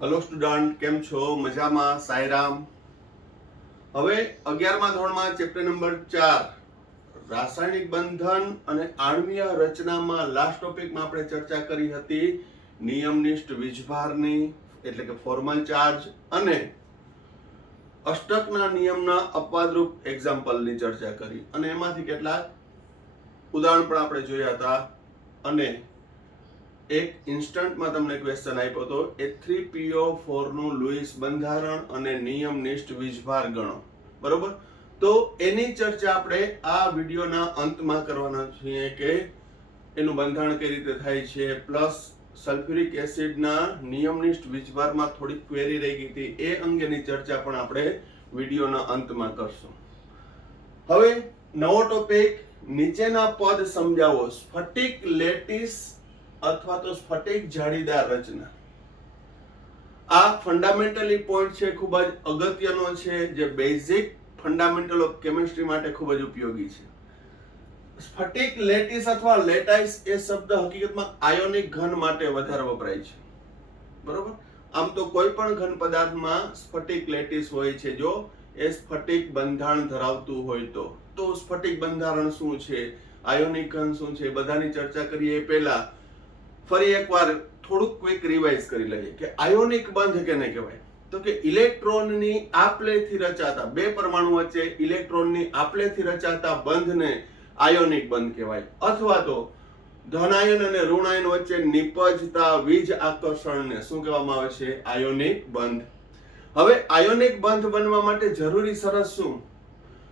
Hello student, કેમ છો? મજામાં? સાયરામ. હવે 11મા ધોરણમાં ચેપ્ટર નંબર 4 રાસાયણિક બંધન અને આણ્વીય રચનામાં લાસ્ટ ટોપિકમાં આપણે ચર્ચા કરી હતી નિયમનિષ્ઠ વીજભારની, એટલે કે ફોર્મલ ચાર્જ, અને અષ્ટકના નિયમના અપવાદરૂપ એક્ઝામ્પલની ચર્ચા કરી અને એમાંથી કેટલાક ઉદાહરણ પણ આપણે જોયા હતા. અને એક ઇન્સ્ટન્ટમાં તમને ક્વેશ્ચન આપ્યો હતો H3PO4 નું લુઈસ બંધારણ અને નિયમનિષ્ઠ વીજભાર ગણો. બરોબર? તો એની ચર્ચા આપણે આ વિડીયોના અંતમાં કરવાના છીએ કે એનું બંધારણ કઈ રીતે થાય છે, પ્લસ સલ્ફ્યુરિક એસિડના નિયમનિષ્ઠ વીજભારમાં થોડીક ક્વેરી રહી ગઈ હતી, એ અંગેની ચર્ચા પણ આપણે વિડીયોના અંતમાં કરશું. હવે નવો ટોપિક, નીચેના પદ સમજાવો. સ્ફટિક લેટિસ અથવા તો સ્ફટિક જાળીદાર રચના. આ ફંડામેન્ટલી પોઈન્ટ છે, ખૂબ જ અગત્યનો છે, જે બેઝિક ફંડામેન્ટલ ઓફ કેમિસ્ટ્રી માટે ખૂબ જ ઉપયોગી છે. સ્ફટિક લેટિસ અથવા લેટાઇસ એ શબ્દ હકીકતમાં આયોનિક ઘન માટે વધારે વપરાય છે. બરોબર? આમ તો કોઈ પણ ઘન પદાર્થમાં સ્ફટિક લેટિસ હોય છે જો એ સ્ફટિક બંધારણ ધરાવતું હોય તો સ્ફટિક બંધારણ શું છે, આયોનિક ઘન શું છે, બધાની ચર્ચા કરીએ એ પહેલા ફરી એકવાર થોડુંક ક્વિક રિવાઇઝ કરી લઈએ કે આયોનિક બંધ કેને કહેવાય. તો કે ઇલેક્ટ્રોનની આપલેથી રચાતા, બે પરમાણુ વચ્ચે ઇલેક્ટ્રોનની આપલેથી રચાતા બંધને આયોનિક બંધ કહેવાય. અથવા તો ધનાયન અને ઋણાયન વચ્ચે નિપજતા વીજ આકર્ષણને શું કહેવામાં આવે છે? આયોનિક બંધ. હવે આયોનિક બંધ બનવા માટે જરૂરી શરત શું?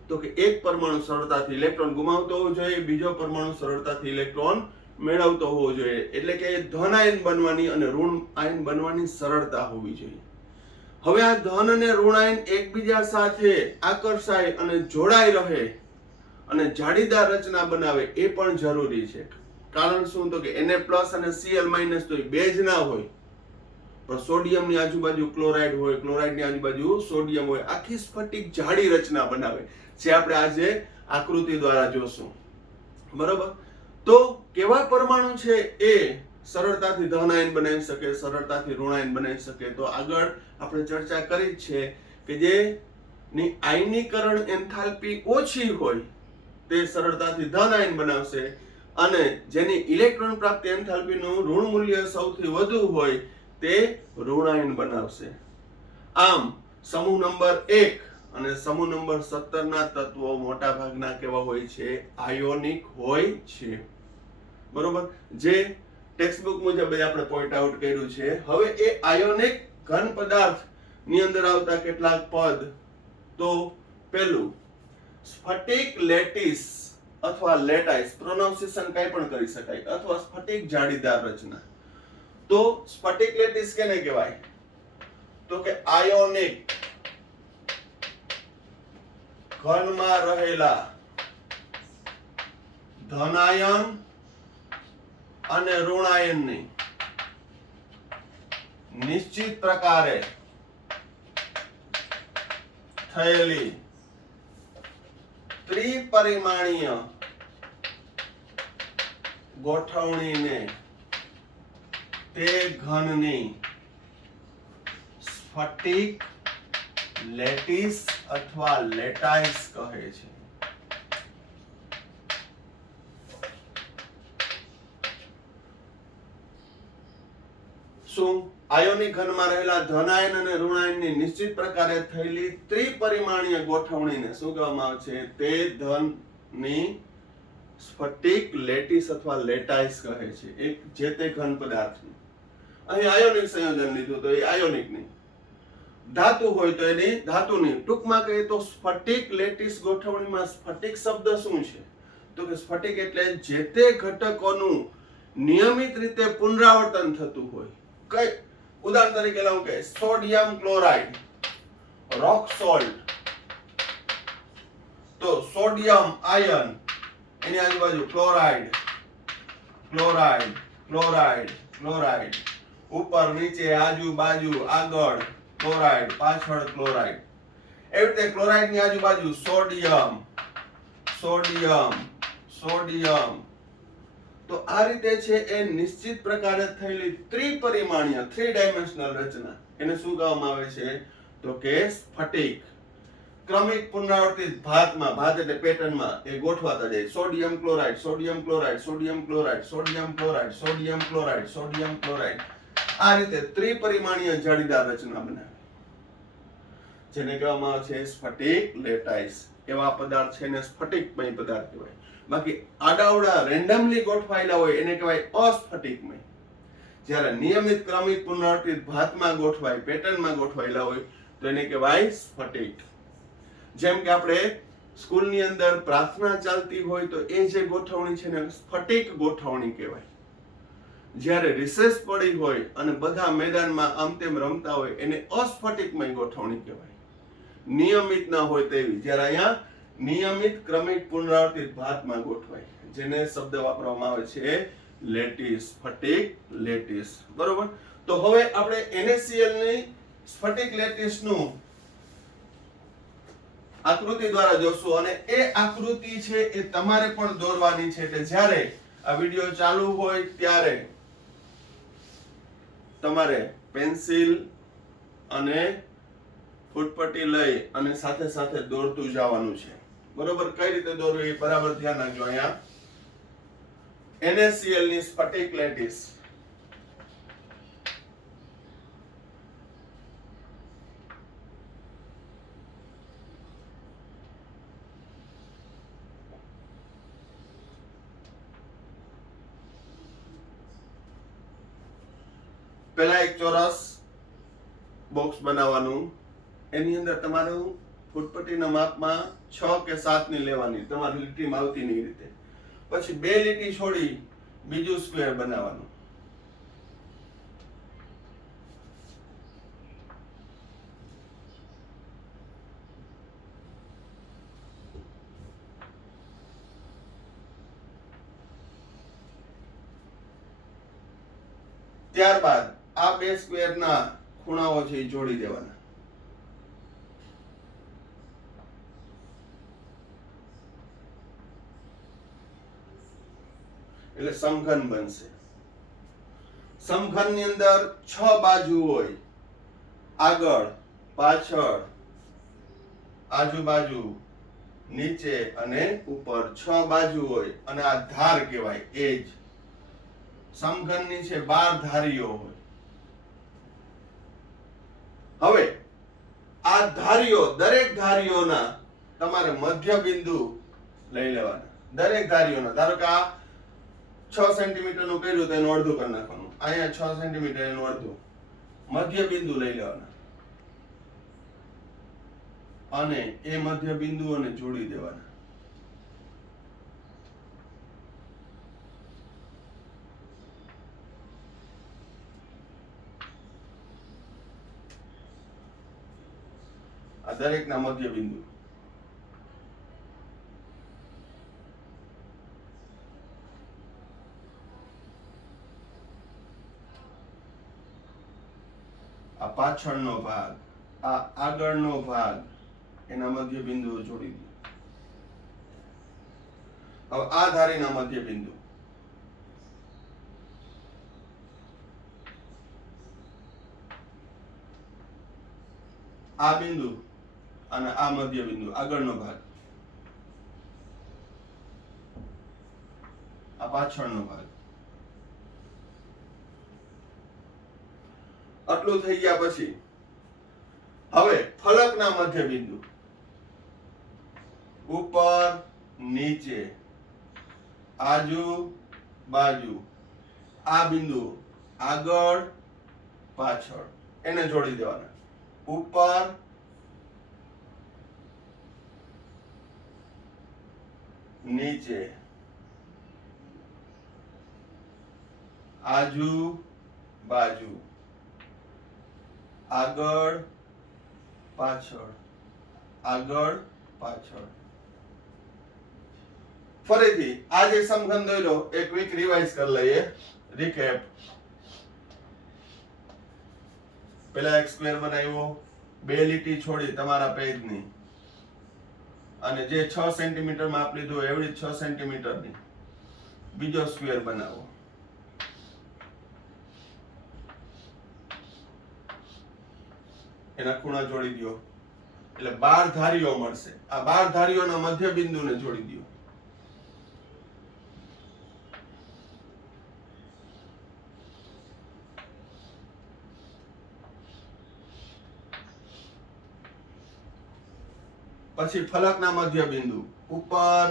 તો કે એક પરમાણુ સરળતાથી ઇલેક્ટ્રોન ગુમાવતો હોવો જોઈએ, બીજો પરમાણુ સરળતાથી ઇલેક્ટ્રોન મેળવતો હોવો જોઈએ. એટલે કે ધન આયન બનવાની અને ઋણ આયન બનવાની સરળતા હોવી જોઈએ. હવે આ ધન અને ઋણ આયન એકબીજા સાથે આકર્ષાય અને જોડાઈ રહે અને જાળીદાર રચના બનાવે એ પણ જરૂરી છે. કારણ શું? તો કે Na+ અને Cl- તો બે જ ના હોય, પણ સોડિયમની આજુબાજુ ક્લોરાઇડ હોય, ક્લોરાઇડની આજુબાજુ સોડિયમ હોય, આખી સ્ફટિક જાડી રચના બનાવે, જે આપણે આજે આકૃતિ દ્વારા જોશું. બરોબર? તો કેવા પરમાણુ છે એ સરળતાથી ધન આયન બનાવી શકે, સરળતાથી ઋણ આયન બનાવી શકે? તો આગળ આપણે ચર્ચા કરી છે કે જેની આયનીકરણ એન્થાલ્પી ઓછી હોય તે સરળતાથી ધન આયન બનાવશે, અને જેની ઇલેક્ટ્રોન પ્રાપ્તિ એન્થાલ્પીનું ઋણ મૂલ્ય સૌથી વધુ હોય તે ઋણ આયન બનાવશે. આમ સમૂહ નંબર 1 અને સમૂહ નંબર 17 ના તત્વો મોટા ભાગના કેવા હોય છે? આયોનિક હોય છે. બરોબર? જે ટેક્સ્ટબુક મુજબ આપણે પોઈન્ટ આઉટ કર્યું છે. હવે એ આયોનિક ઘન પદાર્થ ની અંદર આવતા કેટલાક પદ, તો પહેલું સ્ફટિક લેટિસ અથવા લેટાઇસ, પ્રોનાઉન્સિએશન કંઈ પણ કરી શકાય, અથવા સ્ફટિક જાળીદાર રચના. તો સ્ફટિક લેટિસ કેને કહેવાય? તો કે આયોનિક ઘનમાં રહેલા ધનાયન અને ઋણાયનની નિશ્ચિત પ્રકારે થયેલી ત્રિપરિમાણીય ગોઠવણીને તે ઘનની સ્ફટિક લેટિસ અથવા લેટાઇસ કહે છે. શું? આયોનિક ઘનમાં રહેલા ધનાયન અને ઋણાયનની નિશ્ચિત પ્રકારે થયેલી ત્રિપરિમાણીય ગોઠવણીને શું કહેવામાં આવે છે? તે ધનની સ્ફટિક લેટિસ અથવા લેટાઇસ કહે છે, એક જે તે ઘન પદાર્થની. અહીં આયોનિક સંયોજન લીધું તો એ આયોનિક નહીં, ધાતુ હોય તો એની ધાતુની. ટૂંકમાં કહીએ તો સ્ફટિક લેટિસ ગોઠવણીમાં સ્ફટિક શબ્દ શું છે? તો કે સ્ફટિક એટલે જે તે ઘટકોનું નિયમિત રીતે પુનરાવર્તન થતું હોય. કઈ ઉદાહરણ તરીકે લઉં કે સોડિયમ ક્લોરાઇડ, રોક સોલ્ટ, તો સોડિયમ આયન, એની આજુબાજુ ક્લોરાઇડ, ક્લોરાઇડ, ક્લોરાઇડ, ક્લોરાઇડ, ઉપર નીચે આજુબાજુ આગળ ક્લોરાઇડ, પાછળ ક્લોરાઇડ. એવી રીતે ક્લોરાઇડ ની આજુબાજુ સોડિયમ, સોડિયમ, સોડિયમ, તો આ રીતે છે એ નિશ્ચિત પ્રકારે થયેલી ત્રિપરિમાણીય 3 ડાયમેન્શનલ રચના એને શું કહેવામાં આવે છે તો કે સ્ફટિક. ક્રમિક પુનરાવર્તિત ભાત એટલે પેટર્નમાં એ ગોઠવાતા જાય. Sodium chloride, sodium chloride, sodium chloride, sodium chloride, sodium chloride, sodium chloride, આ રીતે ત્રિપરિમાણીય જાળીદાર રચના બનાવે જેને કહેવામાં આવે છે સ્ફટિક લેટાઇસ. એવા પદાર્થ છે ને સ્ફટિકમય પદાર્થ કહેવાય. બાકી આડાવડા રેન્ડમલી ગોઠવાયેલા હોય એને કહેવાય અસ્ફટિકમય. જ્યારે નિયમિત ક્રમિક પુનરાવર્તિત ભાતમાં ગોઠવાય, પેટર્નમાં ગોઠવાયેલા હોય તો એને કહેવાય સ્ફટિક. જેમ કે આપણે સ્કૂલની અંદર પ્રાર્થના ચાલતી હોય તો એ જે ગોઠવણી છે ને સ્ફટિક ગોઠવણી કહેવાય. જ્યારે રિસેસ પડી હોય અને બધા મેદાનમાં આમ તેમ રમતા હોય એને અસ્ફટિકમય ગોઠવણી કહેવાય. નિયમિત ના હોય તેવી. જ્યારે અહીંયા નિયમિત ક્રમિક પુનરાવર્તિત ભાતમાં ગોઠવાય જેને શબ્દ વાપરવામાં આવે છે લેટિસ, સ્ફટિક લેટિસ. બરોબર. તો હવે આપણે NaCl ની સ્ફટિક લેટિસનું આકૃતિ દ્વારા જોશું અને એ આકૃતિ છે એ તમારે પણ દોરવાની છે. એટલે જ્યારે આ વિડિયો ચાલુ હોય ત્યારે તમારે પેન્સિલ અને ફૂટપટ્ટી લઈ અને સાથે સાથે દોરતું જવાનું છે. બરોબર. કઈ રીતે દોરવું એ બરાબર ધ્યાન રાખજો. અહીંયા NaCl ની સ્ફટિક લેટિસ પહેલા એક ચોરસ બોક્સ બનાવવાનું. એની અંદર તમારું ફૂટપટ્ટીના માપમાં 6 કે 7 ની લેવાની તમારી લીટીમાં આવતી ની રીતે. પછી 2 લીટી છોડી બીજું સ્ક્વેર બનાવવાનું. ત્યારબાદ આ 2 સ્ક્વેરના ખૂણાઓ છે એ જોડી દેવાના. એટલે સમઘન બનશે. સમઘનની અંદર 6 બાજુ હોય. આગળ, પાછળ, આજુબાજુ, નીચે અને ઉપર 6 બાજુ હોય અને આ ધાર કહેવાય એજ. સમઘનની છે 12 ધારીઓ હોય. હવે આ ધારીઓ દરેક ધારીઓના તમારે મધ્ય બિંદુ લઈ લેવાના. દરેક ધારીઓના ધારો કે આ 6 સેન્ટીમીટર નું કર્યું તો એનું અડધું કરી નાખવાનું. અહીંયા 6 સેન્ટીમીટર એનું અડધું. મધ્ય બિંદુ લઈ લેવાના અને એ મધ્ય બિંદુઓને જોડી દેવાના. આ દરેકના મધ્ય બિંદુ. આ પાછળનો ભાગ, આ આગળનો ભાગ, એના મધ્ય બિંદુઓ જોડી દો. હવે આ ધારીના મધ્ય બિંદુ, આ બિંદુ અને આ મધ્ય બિંદુ, આગળનો ભાગ, આ પાછળનો ભાગ. આટલું થઈ ગયા પછી હવે ફલકના મધ્ય બિંદુ ઉપર, નીચે, આજુ, બાજુ, આ બિંદુ આગળ, પાછળ એને જોડી દેવાના. ઉપર, નીચે, આજુ, બાજુ, આગળ, પાછળ, આગળ, પાછળ. ફરીથી આ જે સમઘન દોર્યો એ ક્વિક રિવાઇઝ કરી લઈએ. રીકેપ. પેલા એક સ્ક્વેર બનાવ્યો, 2 લીટી છોડી તમારા પેજની અને જે 6 સેન્ટીમીટર માપ લીધું એવડી 6 સેન્ટીમીટરની બીજો સ્ક્વેર બનાવો. એના ખૂણા જોડી દો એટલે 12 ધારીઓ મળશે. આ 12 ધારીઓના મધ્ય બિંદુને જોડી દો. પછી ફલકના મધ્ય બિંદુ ઉપર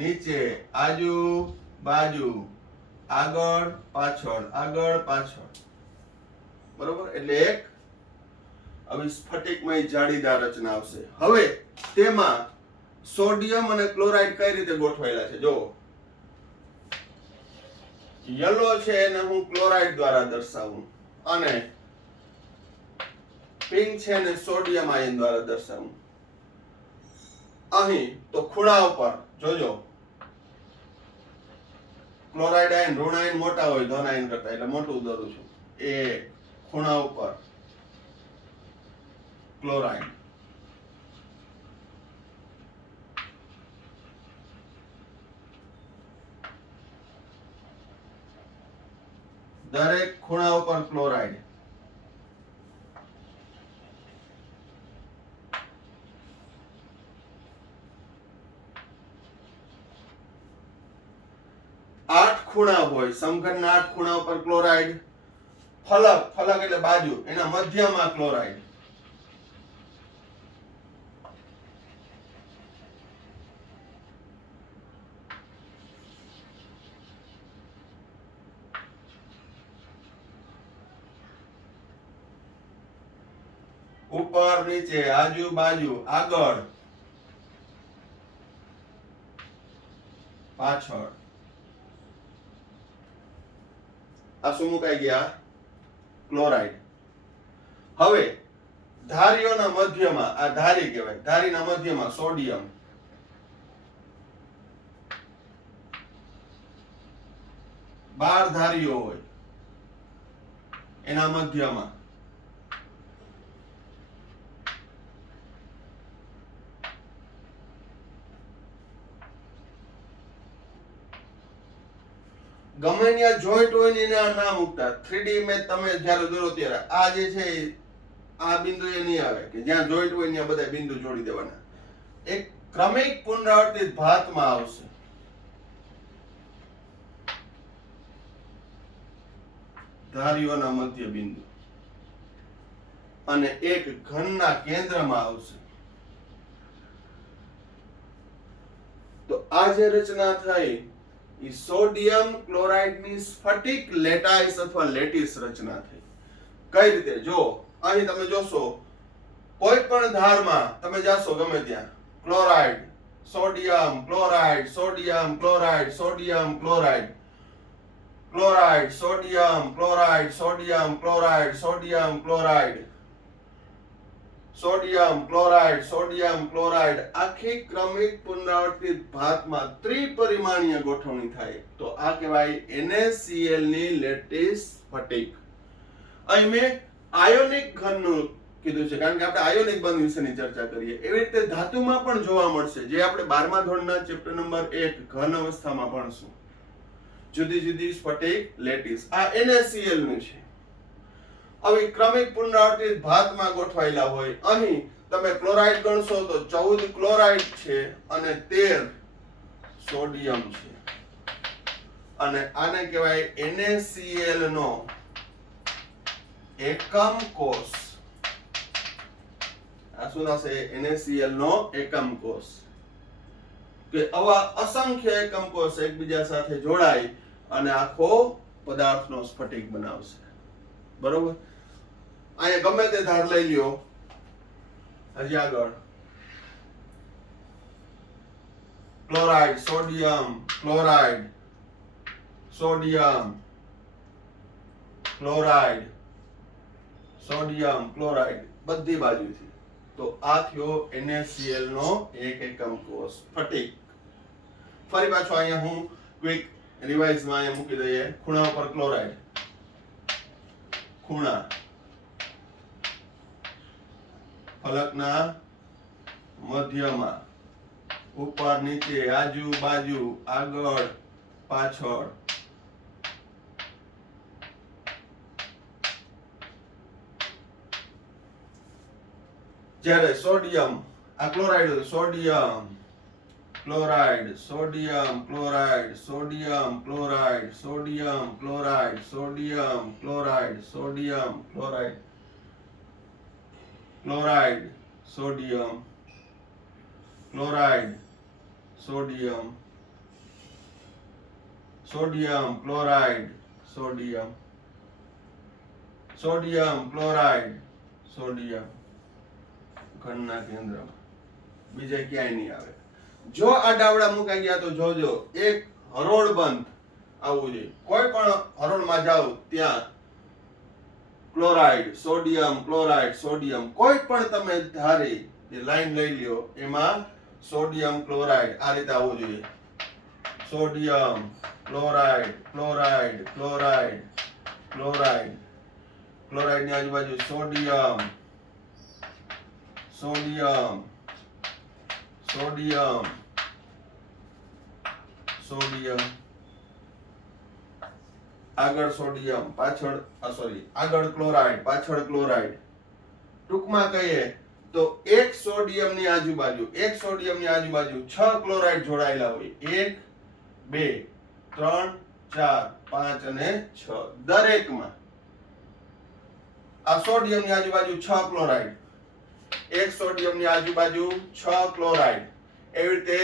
નીચે આજુ બાજુ આગળ પાછળ બરોબર. એટલે એક આવી સ્ફટિકમય જાળીદાર રચના આવશે. હવે તેમાં સોડિયમ અને ક્લોરાઇડ કઈ રીતે ગોઠવાયેલા છે જો. યલો છે એને હું ક્લોરાઇડ દ્વારા દર્શાવું અને પિંક છે એને સોડિયમ આયન દ્વારા દર્શાવું. અહીં તો ખૂણા ઉપર જોજો ક્લોરાઇડ આયન ઋણ આયન મોટા હોય ધન આયન કરતા એટલે મોટું દોરું છું. એ ખૂણા ઉપર ક્લોરાઇડ દરેક ખૂણા ઉપર ક્લોરાઇડ. આઠ ખૂણા હોય સમઘનના 8 ખૂણા ઉપર ક્લોરાઇડ. ફલક એટલે બાજુ એના મધ્યમાં ક્લોરાઇડ. ઉપર નીચે આજુબાજુ આગળ પાછળ. આ શું મુકાઈ ગયા ક્લોરાઇડ. હવે ધારીઓના મધ્યમાં આ ધારી કહેવાય. ધારીના મધ્યમાં સોડિયમ. બાર ધારીઓ હોય એના મધ્યમાં ગમે ત્યાં જોઈન્ટ હોય ને એને ના મૂકતા. 3D મેચ તમે જ્યારે દોરો ત્યારે આ જે છે આ બિંદુ એ નહીં આવે કે જ્યાં જોઈન્ટ હોય ત્યાં બધા બિંદુ જોડી દેવાના. એક ક્રમિક પુનરાવર્તિત ભાતમાં આવશે. ધારીઓના મધ્ય બિંદુ અને એક ઘનના કેન્દ્રમાં આવશે. તો આ જે રચના થઈ ઈ સોડિયમ ક્લોરાઇડ ની સ્ફટિક લેટાઇસ અથવા લેટિસ રચના થઈ. કઈ રીતે જો અહીં તમે જોશો કોઈ પણ ધારમાં તમે જાશો ગમે ત્યાં chloride sodium chloride sodium chloride sodium chloride chloride sodium chloride sodium chloride sodium chloride sodium chloride sodium chloride આખી ક્રમિક પુનરાવર્તિત ભાતમાં ત્રિપરિમાણીય ગોઠવણી થાય તો આ કહેવાય NaCl ની લેટિસ સ્ફટિક. અહીં મેં આયોનિક ઘનનું કીધું છે કારણ કે આપણે આયોનિક બંધ વિશેની ચર્ચા કરીએ. એવી રીતે ધાતુમાં પણ જોવા મળશે જે આપણે 12મા ધોરણના ચેપ્ટર નંબર 1 ઘન અવસ્થામાં ભણશું. જુદી જુદી સ્ફટિક લેટિસ આ NaCl નું છે. આવી ક્રમિક પુનરાવર્તિત ભાતમાં ગોઠવાયેલા હોય. અહીં તમે ક્લોરાઇડ ગણશો તો 14 ક્લોરાઇડ છે અને 13 સોડિયમ છે અને આને કહેવાય NaCl નો એકમ કોષ. આ શું થશે NaCl નો એકમ કોષ કે આવા અસંખ્ય એકમ કોષ એકબીજા સાથે જોડાય અને આખો પદાર્થનો સ્ફટિક બનાવશે. બરોબર. અહીંયા ગમે તે ધાર લઈ લ્યો. હજી આગળ chloride sodium chloride sodium chloride sodium chloride બધી બાજુથી. તો આ થયો NaCl નો એક એકમ કોષ સ્ફટિક. ફરી પાછો અહીંયા હું ક્વિક રિવાઇઝમાં અહીંયા મૂકી દઈએ. ખૂણા ઉપર ક્લોરાઇડ ખૂણા ફલકના મધ્યમાં ઉપર નીચે આજુ બાજુ આગળ પાછળ જ્યારે સોડિયમ આ chloride sodium chloride sodium chloride sodium chloride sodium chloride sodium chloride sodium chloride chloride sodium chloride sodium sodium chloride sodium sodium chloride sodium ઘનના કેન્દ્રમાં બીજે ક્યાંય નહીં આવે. જો આ ડાવડા મુકાઈ ગયા તો જોજો એક હરોળ બંધ આવવું જોઈએ. કોઈ પણ હરોળમાં જાવ ત્યાં ક્લોરાઇડ સોડિયમ ક્લોરાઇડ સોડિયમ કોઈ પણ તમે ધારી જે લાઈન લઈ લ્યો એમાં સોડિયમ ક્લોરાઇડ આ રીતે આવવું જોઈએ. Sodium chloride chloride chloride chloride chloride ની આજુબાજુ સોડિયમ સોડિયમ સોડિયમ સોડિયમ આગળ સોડિયમ પાછળ આગળ ક્લોરાઇડ પાછળ ક્લોરાઇડ. ટૂંકમાં કહીએ તો એક સોડિયમની આજુબાજુ 6 ક્લોરાઇડ જોડાયેલા હોય. 1 2 3 4 5 અને 6 દરેકમાં આ સોડિયમની આજુબાજુ 6 ક્લોરાઇડ એક સોડિયમની આજુબાજુ 6 ક્લોરાઇડ એવી રીતે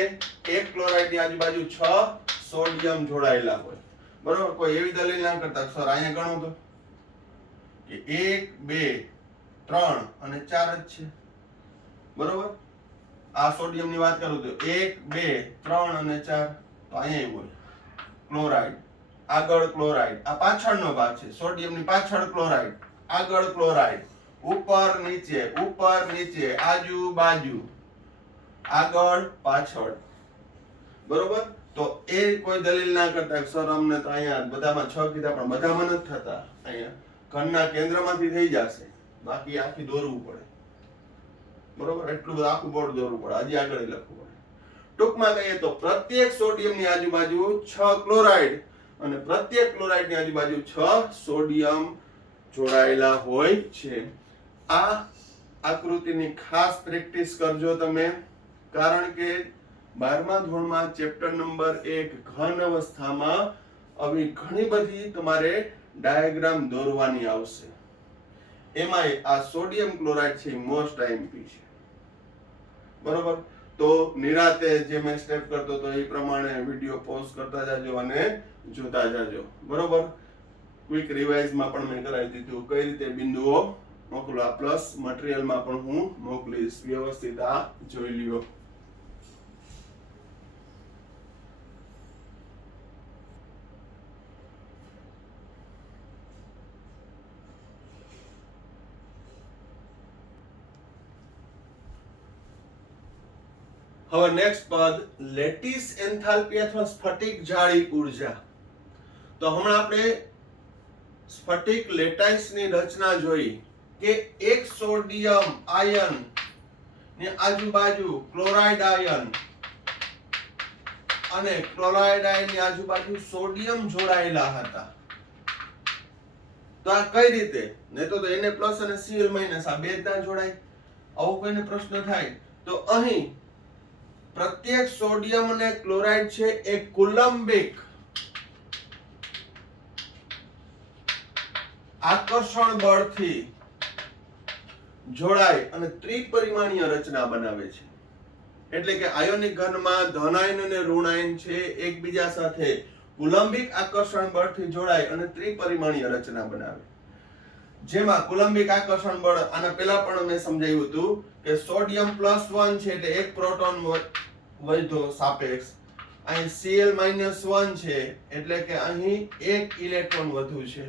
એક ક્લોરાઇડની આજુબાજુ 6 સોડિયમ જોડાયેલા હોય. બરોબર. કોઈ એવી દલીલ ના કરતા સર અહીંયા ગણો તો કે 1 2 3 અને 4 જ છે. બરોબર. આ સોડિયમની વાત કરું તો 1 2 3 અને 4 તો અહીંયા હોય ક્લોરાઇડ આગળ ક્લોરાઇડ આ પાછળનો ભાગ છે. સોડિયમની પાછળ ક્લોરાઇડ આગળ ક્લોરાઇડ ઉપર નીચે આજુબાજુ આગળ પાછળ. બરોબર. તો એ કોઈ દલીલ ના કરતા સર અમને તો અહીંયા બધામાં 6 કીધા પણ બધામાં નથી થતા. અહીંયા ઘનના કેન્દ્રમાંથી થઈ જશે બાકી આખી દોરવું પડે. બરોબર. એટલું બધું આખું બોર્ડ દોરવું પડે. હજી આગળ લખવું પડે. ટૂંકમાં કહીએ તો પ્રત્યેક સોડિયમની આજુબાજુ 6 ક્લોરાઇડ અને પ્રત્યેક ક્લોરાઇડની આજુબાજુ 6 સોડિયમ જોડાયેલા હોય છે. આ આકૃતિની ખાસ પ્રેક્ટિસ કરજો તમે, કારણ કે 12મા ધોરણમાં ચેપ્ટર નંબર 1 ઘન અવસ્થામાં આવી ઘણી બધી તમારે ડાયાગ્રામ દોરવાની આવશે. એમાંય આ સોડિયમ ક્લોરાઇડ છે મોસ્ટ આઈએમપી છે. બરોબર. તો નિરાતે જે મેં સ્ટેપ કરતો તો એ પ્રમાણે વિડિયો પોઝ કરતા જાજો અને જોતા જાજો. બરોબર. ક્વિક રિવાઇઝમાં પણ મેં કરાવી દીધું કઈ રીતે બિંદુઓ મોકલવા, પ્લસ મટીરીયલમાં પણ હું મોકલીશ. વ્યવસ્થિત આ જોઈ લ્યો. હવે નેક્સ્ટ પદ લેટિસ એન્થાલ્પી અથવા સ્ફટિક જાળી ઊર્જા. તો હમણાં આપણે સ્ફટિક લેટાઇસની રચના જોઈ કે એક સોડિયમ આયન ની આજુબાજુ ક્લોરાઇડ આયન અને ક્લોરાઇડ આયનની આજુબાજુ સોડિયમ જોડાયેલા હતા. તો આ કઈ રીતે? નહીં તો Na પ્લસ અને Cl માઇનસ આ બે ના જોડાય. આવો કોઈને પ્રશ્ન થાય તો અહીં પ્રત્યેક સોડિયમ અને ક્લોરાઇડ છે એ કુલંબિક આકર્ષણ બળથી જોડાય અને ત્રિપરિમાણીય રચના બનાવે છે. એટલે કે આયોનિક ઘનમાં ધન આયન અને ઋણ આયન છે એકબીજા સાથે કુલંબિક આકર્ષણ બળથી જોડાય અને ત્રિપરિમાણીય રચના બનાવે. જેમાં કુલંબિક આકર્ષણ બળ આના પહેલા પણ મેં સમજાવ્યું હતું કે સોડિયમ +1 છે એટલે એક પ્રોટોન વધ્યો સાપેક્ષ. અહીં Cl-1 છે એટલે કે અહીં એક ઇલેક્ટ્રોન વધુ છે.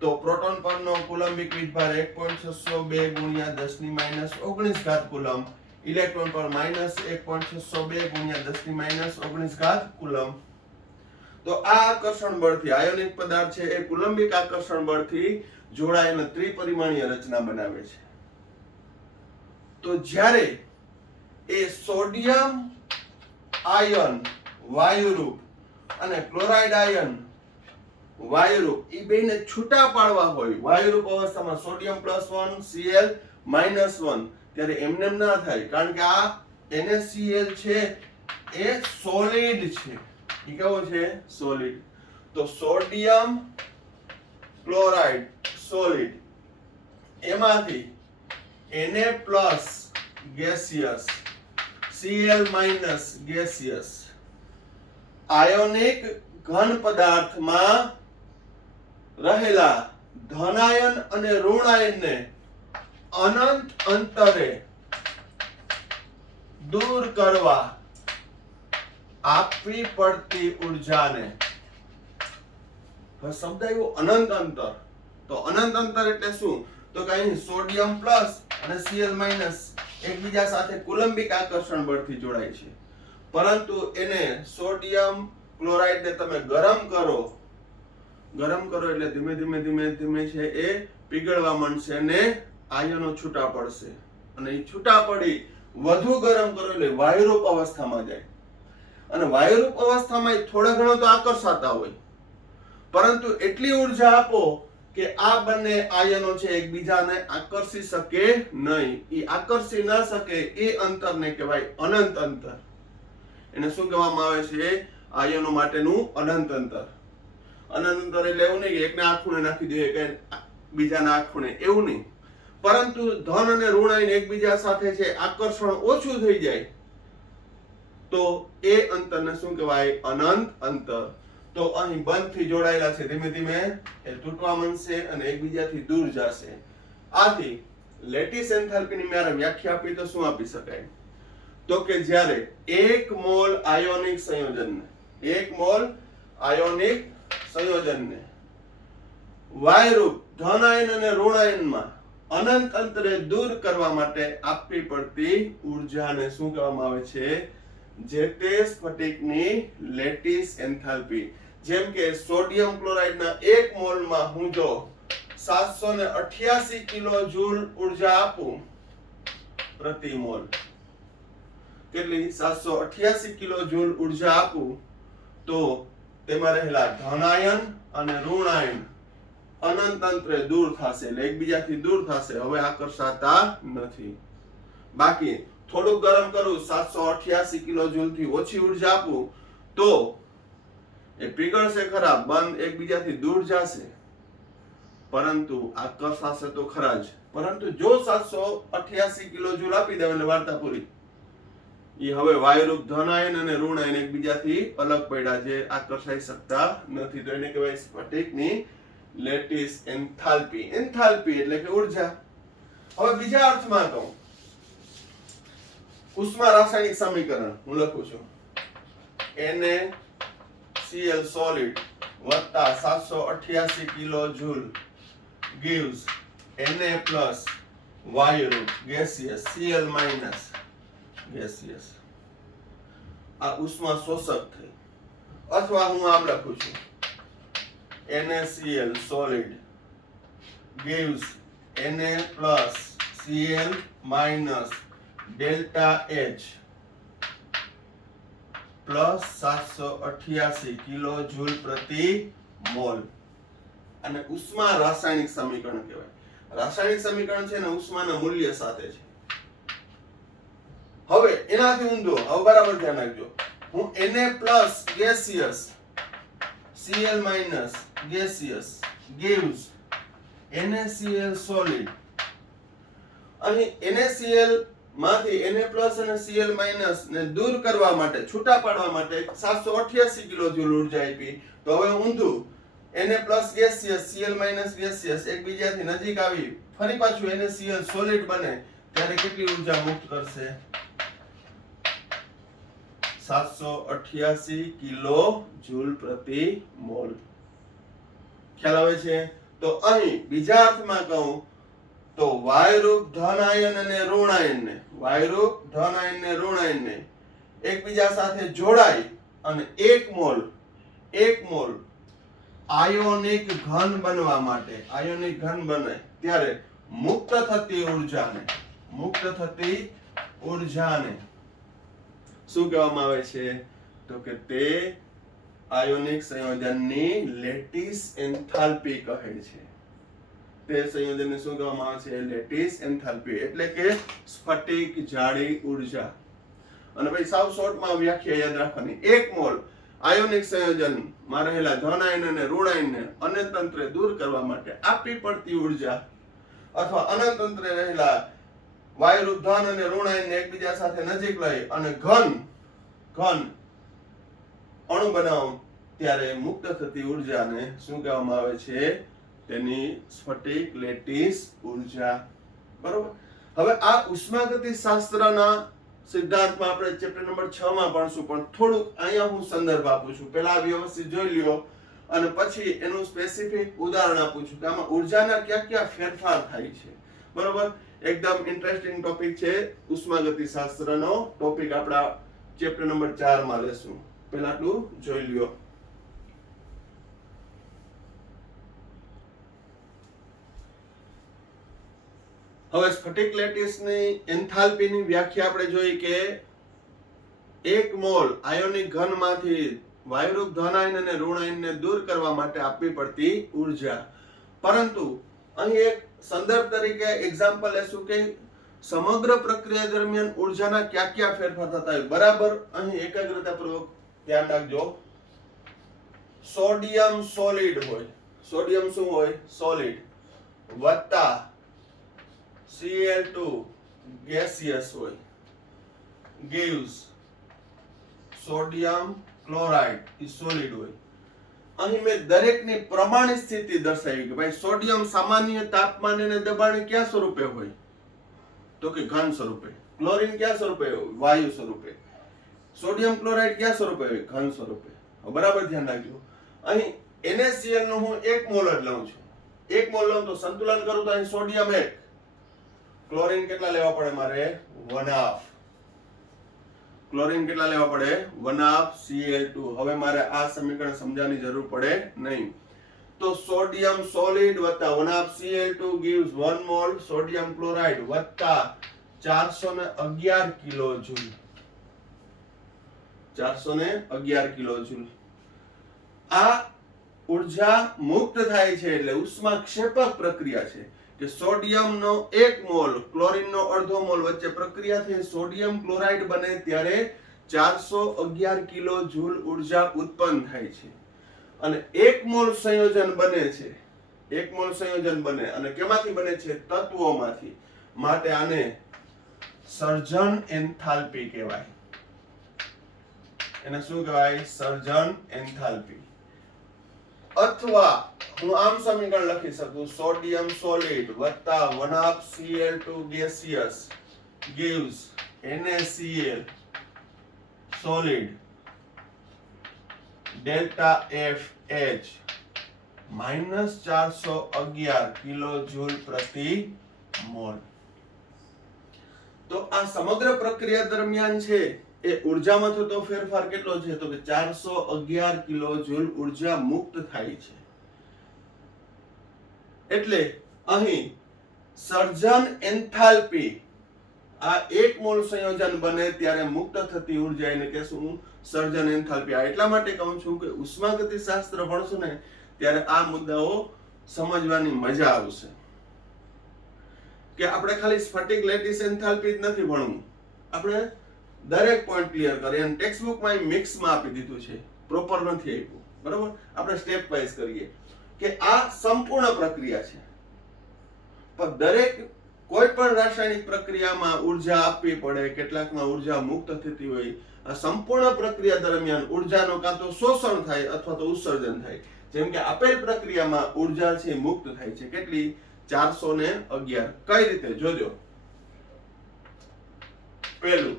તો પ્રોટોન પરનો કુલંબિક વીજભાર 1.602 × 10⁻19 કુલમ, ઇલેક્ટ્રોન પર -1.602 × 10⁻19 કુલમ. તો આ આકર્ષણ બળથી આયોનિક પદાર્થ છે એ કુલંબિક આકર્ષણ બળથી જોડાય અને ત્રિપરિમાણીય રચના બનાવે છે. તો જ્યારે એ સોડિયમ આયન વાયુરૂપ અને ક્લોરાઇડ આયન વાયુરૂપ એ બેને છૂટા પાડવા હોય વાયુરૂપ અવસ્થામાં સોડિયમ +1 Cl -1 ત્યારે એમને એમ ના થાય કારણ કે આ NaCl છે એ સોલિડ છે એ કેવો છે સોલિડ તો સોડિયમ ક્લોરાઇડ સોલિડ એમાંથી Na+ gaseous Cl- gaseous ionic ઘન પદાર્થમાં રહેલા ધનાયન અને ઋણાયનને અનંત અંતરે દૂર કરવા આપવી પડતી ઉર્જાને શબ્દ આવ્યો અનંત અંતર તો અનંત અંતર એટલે શું તો કે અહીં સોડિયમ પ્લસ અને Cl માઇનસ એકબીજા સાથે કુલંબિક આકર્ષણ બળથી જોડાય છે પરંતુ એને સોડિયમ ક્લોરાઇડ ને તમે ગરમ કરો એટલે ધીમે ધીમે છે એ પીગળવા માંડશે અને આયનો છૂટા પડશે અને એ છૂટા પડી વધુ ગરમ કરો એટલે વાયુરૂપ અવસ્થામાં જાય અને વાયુરૂપ અવસ્થામાં થોડા ઘણો તો આકર્ષાતા હોય પરંતુ એટલી ઉર્જા આપો કે આ બંને આયનો છે એકબીજાને આકર્ષી શકે નહીં એ આકર્ષી ન શકે એ અંતરને કહેવાય અનંત અંતર એને શું કહેવામાં આવે છે આયનો માટેનું અનંત અંતર એટલે એવું નહીં કે એકને આ ખૂણે નાખી દઈએ કે બીજાના આ ખૂણે એવું નહીં પરંતુ ધન અને ઋણ આયન એકબીજા સાથે છે આકર્ષણ ઓછું થઈ જાય તો એ અંતરને શું કહેવાય અનંત અંતર તો અહીં બંધથી જોડાયેલા છે ધીમે ધીમે એ તૂટવા માંડશે અને એકબીજાથી દૂર જશે આથી લેટિસ એન્થાલ્પીની મેં વ્યાખ્યા આપી તો શું આપી શકાય તો કે જ્યારે 1 મોલ આયોનિક સંયોજનને વાયુરૂપ ધન આયન અને ઋણ આયનમાં અનંત અંતરે દૂર કરવા માટે આપવી પડતી ઉર્જાને શું કહેવામાં આવે છે જે તે સ્ફટિકની લેટિસ એન્થાલ્પી જેમ કે સોડિયમ ક્લોરાઇડના 1 મોલમાં હું જો 788 કિલો જૂલ ઉર્જા આપું પ્રતિ મોલ કેટલી 788 કિલો જૂલ ઉર્જા આપું તો તેમાં રહેલા ધનાયન અને ઋણાયન અનંત અંતરે દૂર થશે એટલે એકબીજાથી દૂર થશે હવે આકર્ષાતા નથી બાકી થોડુંક ગરમ કરું 788 કિલો જૂલ થી ઓછી ઉર્જા આપું તો એ પીગળશે ખરા બંધ એકબીજાથી દૂર જશે પરંતુ આકર્ષાશે તો ખરા જ પરંતુ જો 788 કિલો જૂલ આપી દે એટલે વાર્તા પૂરી એ હવે વાયુરૂપ ધનાયન અને ઋણાયન એકબીજાથી અલગ પડ્યા છે આકર્ષાઈ શકતા નથી તો એને કહેવાય સ્ફટિકની લેટિસ એન્થાલ્પી એટલે કે ઉર્જા હવે બીજા અર્થમાં કહું ઉષ્મા રાસાયણિક સમીકરણ હું લખું છું NaCl solid વત્તા 788 kilo joule gives Na+ વાયુરૂપ gaseous Cl minus gaseous આ ઉષ્મા શોષક થઈ અથવા હું આમ લખું છું NaCl solid gives Na+ Cl minus delta H plus 788 kilo joule પ્રતિ મોલ અને ઉષ્મા રાસાયણિક સમીકરણ કહેવાય રાસાયણિક સમીકરણ છે ને ઉષ્માના મૂલ્ય સાથે છે હવે એનાથી ઊંધો હવે બરાબર ધ્યાન રાખજો હું Na+ gaseous Cl minus gaseous gives NaCl solid અહીં NaCl માંથી Na+ અને Cl minus ને દૂર કરવા માટે છૂટા પાડવા માટે 788 કિલો જૂલ ઉર્જા આપી તો હવે ઊંધું Na+ gaseous Cl minus gaseous એકબીજાથી નજીક આવી ફરી પાછું NaCl solid બને ત્યારે કેટલી ઉર્જા મુક્ત કરશે 788 કિલો જૂલ પ્રતિ મોલ ખ્યાલ આવે છે તો અહીં બીજા અર્થમાં કહું તો વાયુરૂપ ધન આયન અને ઋણાયન ને એકબીજા સાથે જોડાઈ અને એક મોલ આયોનિક ઘન બનવા માટે બને ત્યારે મુક્ત થતી ઉર્જાને શું કહેવામાં આવે છે તો કે તે આયોનિક સંયોજનની લેટિસ એન્થાલ્પી કહે છે. તે સંયોજનને શું કહેવામાં આવે છે? લેટિસ એન્થાલ્પી, એટલે કે સ્ફટિક જાળી ઉર્જા. અને ભાઈ સાવ શોર્ટમાં વ્યાખ્યા યાદ રાખવાની. 1 મોલ આયોનિક સંયોજનમાં રહેલા ધન આયન અને ઋણ આયનને અનંતંત્રે દૂર કરવા માટે આપવી પડતી ઉર્જા, અથવા અનંતંત્રે રહેલા વાયુરૂપ ધન અને ઋણ આયનને એકબીજા સાથે નજીક લઈ અને ઘન અણુ બનાવો ત્યારે મુક્ત થતી ઉર્જાને શું કહેવામાં આવે છે? તેની સ્ફટિક લેટિસ ઉર્જા. બરોબર. હવે આ ઉષ્માગતિ શાસ્ત્રના સિદ્ધાંતમાં આપણે ચેપ્ટર નંબર 6 માં ભણશું, પણ થોડુંક અહીંયા હું સંદર્ભ આપું છું. પહેલા વ્યવસ્થિત જોઈ લ્યો અને પછી એનું સ્પેસિફિક ઉદાહરણ આપું છું કે આમાં ઉર્જાના ક્યાં ક્યાં ફેરફાર થાય છે. બરોબર. એકદમ ઇન્ટરેસ્ટિંગ ટોપિક છે ઉષ્માગતિ શાસ્ત્રનો. ટોપિક આપણા ચેપ્ટર નંબર 4 માં લેશું. પહેલા આટલું જોઈ લ્યો. હવે સ્ફટિક લેટિસની એન્થાલ્પીની વ્યાખ્યા આપણે જોઈ કે 1 મોલ આયોનિક ઘનમાંથી વાયુરૂપ ધન આયન અને ઋણ આયનને દૂર કરવા માટે આપવી પડતી ઉર્જા. પરંતુ અહીં એક સંદર્ભ તરીકે એક્ઝામ્પલ લેશું કે સમગ્ર પ્રક્રિયા દરમિયાન ઉર્જાના કયા કયા ફેરફાર થતા હોય. બરાબર અહીં એકાગ્રતાપૂર્વક ધ્યાન રાખજો. સોડિયમ સોલિડ હોય, સોડિયમ શું હોય? સોલિડ, વત્તા Cl2 gaseous હોય, gives sodium chloride is solid હોય. અહીં મેં દરેકની પ્રમાણિત સ્થિતિ દર્શાવી કે ભાઈ સોડિયમ સામાન્ય તાપમાને અને દબાણે કયા સ્વરૂપે હોય? તો કે ઘન સ્વરૂપે. ક્લોરીન કયા સ્વરૂપે હોય? વાયુ સ્વરૂપે. સોડિયમ ક્લોરાઇડ કયા સ્વરૂપે હોય? ઘન સ્વરૂપે. બરાબર ધ્યાન રાખજો. અહીં NaCl નું હું 1 મોલ જ લઉં છું. 1 મોલ લઉં તો સંતુલન કરું તો અહીં સોડિયમ 1, ક્લોરીન કેટલા લેવા પડે મારે? 1/2. ક્લોરીન કેટલા લેવા પડે? 1/2 Cl2. હવે મારે આ સમીકરણ સમજાવવાની જરૂર પડે નહીં. તો સોડિયમ સોલિડ વત્તા 1/2 Cl2 gives 1 mol sodium chloride વત્તા 411 કિલોજૂલ. 411 કિલોજૂલ. આ ઉર્જા મુક્ત થાય છે એટલે ઉષ્માક્ષેપક પ્રક્રિયા છે કે સોડિયમનો 1 મોલ ક્લોરીનનો અડધો મોલ વચ્ચે પ્રક્રિયા થઈ સોડિયમ ક્લોરાઇડ બને ત્યારે 411 કિલો જૂલ ઉર્જા ઉત્પન્ન થાય છે. અને 1 મોલ સંયોજન બને છે, 1 મોલ સંયોજન બને અને કેમાંથી બને છે? તત્વોમાંથી. માટે આને સર્જન એન્થાલ્પી કહેવાય. એને શું કહેવાય? સર્જન એન્થાલ્પી. અથવા હું આમ સમીકરણ લખી શકું, સોડિયમ સોલિડ વત્તા 1/2 Cl2 gaseous gives NaCl solid delta FH -411 કિલોજૂલ પ્રતિ મોલ. તો આ સમગ્ર પ્રક્રિયા દરમિયાન છે એ ઉર્જામાં થતો ફેરફાર કેટલો છે? તો કે 411 કિલોજૂલ ઉર્જા મુક્ત થાય છે. એટલે અહીં સર્જન એન્થાલ્પી, આ 1 મોલ સંયોજન બને ત્યારે મુક્ત થતી ઉર્જા એને કહેશું સર્જન એન્થાલ્પી. આ એટલા માટે કહું છું કે ઉષ્માગતિ શાસ્ત્ર ભણશું ને ત્યારે આ મુદ્દાઓ સમજવાની મજા આવશે. કે આપણે ખાલી સ્ફટિક લેટિસ એન્થાલ્પી જ નથી ભણવું, આપણે દરેક પોઈન્ટ ક્લિયર કરીએ. અને ટેક્સ્ટ બુકમાં મિક્સમાં આપી દીધું છે, પ્રોપર નથી આપ્યું. બરાબર. આપણે સ્ટેપ વાઇઝ કરીએ કે આ સંપૂર્ણ પ્રક્રિયા છે, પણ દરેક કોઈ પણ રાસાયણિક પ્રક્રિયામાં ઉર્જા આપવી પડે, કેટલાકમાં ઉર્જા મુક્ત થતી હોય. આ સંપૂર્ણ પ્રક્રિયા દરમિયાન ઉર્જાનો કાં તો શોષણ થાય અથવા તો ઉત્સર્જન થાય. જેમ કે આપેલ પ્રક્રિયામાં ઉર્જા છે મુક્ત થાય છે. કેટલી? 411. કઈ રીતે? જોજો. પહેલું,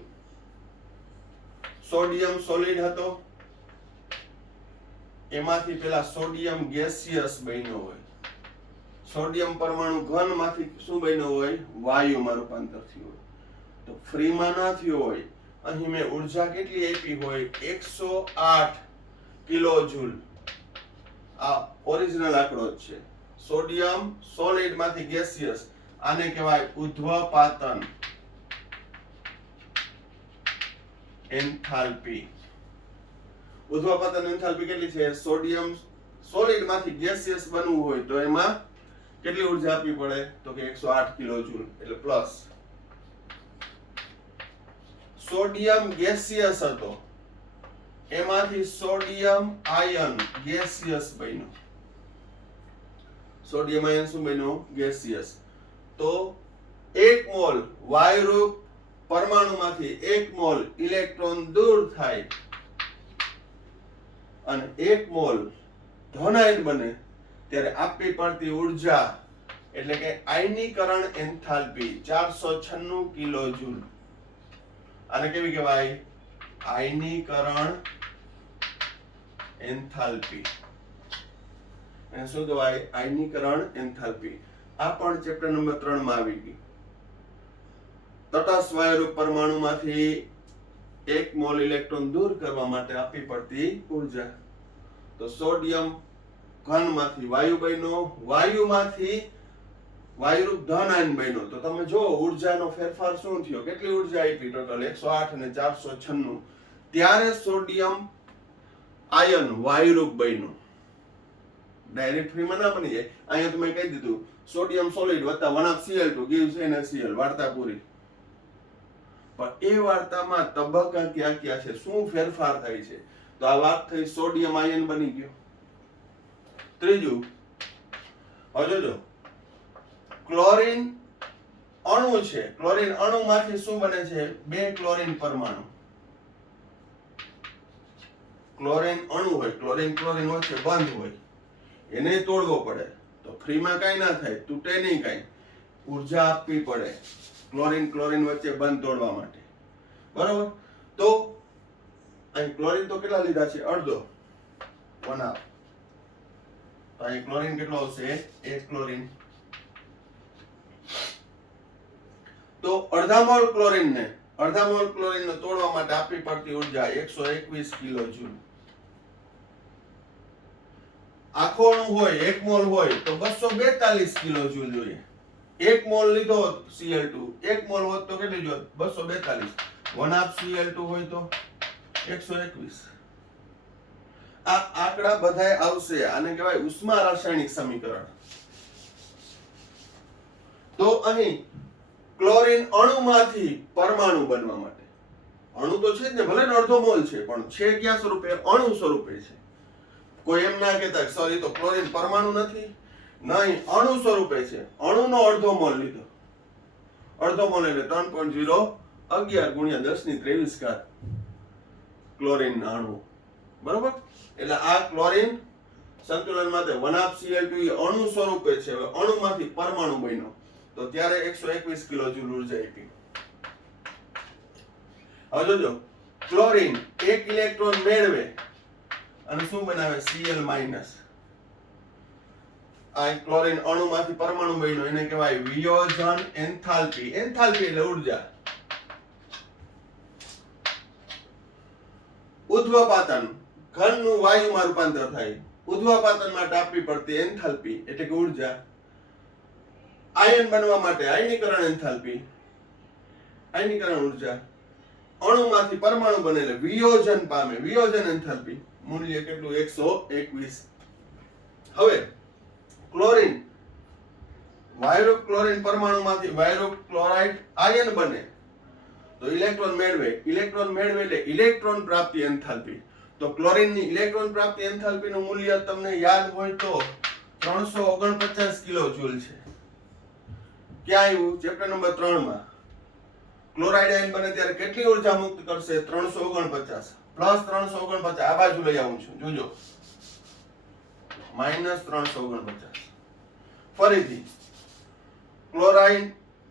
સોડિયમ સોલિડ હતો, એમાંથી પેલા સોડિયમ ગેસિયસ બન્યો હોય. સોડિયમ પરમાણુ ઘનમાંથી શું બન્યો હોય? વાયુમાં રૂપાંતર થયું હોય. તો ફ્રીમાં ના થયો હોય. અહીં મેં ઉર્જા કેટલી આપી હોય? 108 કિલોજૂલ. આ ઓરિજિનલ આંકડો જ છે. સોડિયમ સોલિડ માંથી ગેસિયસ, આને કહેવાય ઉધ્વપાતન એન્થાલ્પી. ઉધ્વપતન એન્થાલ્પી કેટલી છે? સોડિયમ સોલિડ માંથી ગેસિયસ બનવું હોય તો એમાં કેટલી ઉર્જા આપવી પડે? તો કે 108 કિલો જૂલ. એટલે પ્લસ સોડિયમ ગેસિયસ હતો, એમાંથી સોડિયમ આયન ગેસિયસ બન્યો. સોડિયમ આયન શું બન્યો? ગેસિયસ. તો 1 મોલ વાયુરૂપ પરમાણુમાંથી 1 મોલ ઇલેક્ટ્રોન દૂર થાય અને 1 મોલ ધનાયન બને ત્યારે આપવી પડતી ઉર્જા એટલે કે આયનીકરણ એન્થાલ્પી 496 કિલો જૂલ. આને કેવી કહેવાય? આયનીકરણ એન્થાલ્પી. એને શું કહેવાય? આયનીકરણ એન્થાલ્પી. આ પણ ચેપ્ટર નંબર 3 માં આવી ગઈ. તટસ્થ વાયુરૂપ પરમાણુમાંથી 1 મોલ ઇલેક્ટ્રોન દૂર કરવા માટે આપવી પડતી ઉર્જા. તો સોડિયમ ઘનમાંથી વાયુ બન્યો, વાયુમાંથી વાયુરૂપ ધન આયન બન્યો. તો તમે જો ઉર્જાનો ફેરફાર શું થયો? કેટલી ઉર્જા આપી? ટોટલ 108 અને 496. ત્યારે સોડિયમ આયન વાયુરૂપ બન્યો. ડાયરેક્ટ ફ્રીમાં ના બની જાય. અહીંયા તમે કહી દીધું સોડિયમ સોલિડ વત્તા 1Cl2 gives NaCl. વાર્તા પૂરી. પણ એ વાર્તામાં તબક્કા ક્યાં ક્યાં છે? શું ફેરફાર થાય છે? તો આ વાત થઈ સોડિયમ આયન બની ગયો. ત્રીજું, હવે જોજો, ક્લોરીન અણુ છે. ક્લોરીન અણુમાંથી શું બને છે? 2 ક્લોરીન પરમાણુ. ક્લોરીન અણુ હોય, ક્લોરીન ક્લોરીન વચ્ચે બંધ હોય, એને તોડવો પડે. તો ફ્રીમાં કાંઈ ના થાય, તૂટે નહીં કાંઈ, ઉર્જા આપવી પડે ક્લોરીન ક્લોરીન વચ્ચે બંધ તોડવા માટે. બરોબર? તો અહીં ક્લોરીન તો કેટલા લીધા છે? અડધો, 1/2. તો અહીં ક્લોરીન કેટલો આવશે? 1 ક્લોરીન. તો અડધા મોલ ક્લોરીનને તોડવા માટે આપવી પડતી ઉર્જા 121 કિલો જૂલ. આખો અણુ હોય 1 મોલ હોય તો 242 કિલો જૂલ જોઈએ. 1 મોલ લીધો Cl2, 1 મોલ હોત તો કેટલી જોત? 242. 1/2 Cl2 હોય તો 121. આ આંકડા બધાય આવશે. આને કહેવાય ઉષ્મા રાસાયણિક સમીકરણ. તો અહીં ક્લોરીન અણુમાંથી પરમાણુ બનવા માટે, અણુ તો છે જ ને, ભલે ને અડધો મોલ છે, પણ છે ક્યાં સ્વરૂપે? અણુ સ્વરૂપે છે. કોઈ એમ ના કહેતા સોરી તો ક્લોરીન પરમાણુ નથી, નહીં, અણુ સ્વરૂપે છે. અણુનો અડધો મોલ લીધો. અડધો મોલ એટલે 3.011 × 10⁻23 ક્લોરીન અણુ. બરોબર? એટલે આ ક્લોરીન સંતુલન માટે 1/2 Cl2 અણુ સ્વરૂપે છે. હવે અણુમાંથી પરમાણુ બન્યો તો ત્યારે 121 કિલો જૂલ ઉર્જા આપી. હવે જોજો, ક્લોરીન 1 ઇલેક્ટ્રોન મેળવે અને શું બનાવે? Cl-. આ ક્લોરીન અણુમાંથી પરમાણુ બન્યો, એને કહેવાય વિયોજન એન્થાલ્પી. એન્થાલ્પી એટલે ઉર્જા. ઉધ્વપાતન, ઘનનું વાયુમાં રૂપાંતર થાય. ઉધ્વપાતન માટે આપવી પડતી એન્થાલ્પી એટલે કે ઉર્જા. આયન બનવા માટે આયનીકરણ એન્થાલ્પી, આયનીકરણ ઉર્જા. અણુમાંથી પરમાણુ બને એટલે વિયોજન પામે, વિયોજન એન્થાલ્પી. મૂલ્ય કેટલું? 121. હવે ક્લોરીન વાયુરૂપ ક્લોરીન પરમાણુમાંથી વાયુરૂપ ક્લોરાઇડ આયન બને તો ઇલેક્ટ્રોન મેળવે. ઇલેક્ટ્રોન મેળવે એટલે ઇલેક્ટ્રોન પ્રાપ્તિ એન્થાલ્પી. તો ક્લોરીનની ઇલેક્ટ્રોન પ્રાપ્તિ એન્થાલ્પીનું મૂલ્ય તમને યાદ હોય તો 349 કિલો જૂલ છે. ક્યાં આવ્યું? ચેપ્ટર નંબર 3 માં. ક્લોરાઇડ આયન બને ત્યારે કેટલી ઉર્જા મુક્ત કરશે? 349 પ્લસ 349. આ બાજુ લઈ આવું છું, જોજો, -349. ફરીથી ક્લોરાઇડ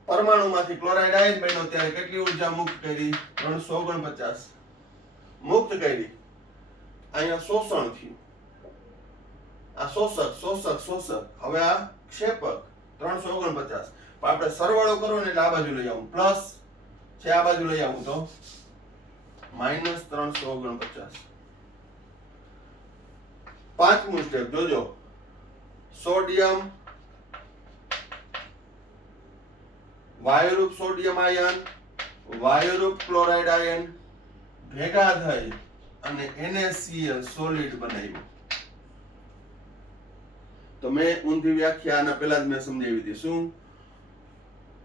પરમાણુમાંથી ક્લોરાઇડ આયન બન્યો ત્યારે કેટલી ઉર્જા મુક્ત કરી? 349 મુક્ત કરી. અહીંયા શોષણ થયું. આ શોષક. હવે આ ક્ષેપક 349. પણ આપણે સરવાળો કરો ને એટલે આ બાજુ લઈ આવું, પ્લસ છે આ બાજુ લઈ આવું તો -349. પાંચમું સ્ટેપ જોજો, સોડિયમ વાયુરૂપ સોડિયમ આયન વાયુરૂપ ક્લોરાઇડ આયન ભેગા થઈ અને NaCl સોલિડ બનાવ્યું. તો મેં ઊંધી વ્યાખ્યા આના પહેલા જ મેં સમજાવી હતી. શું?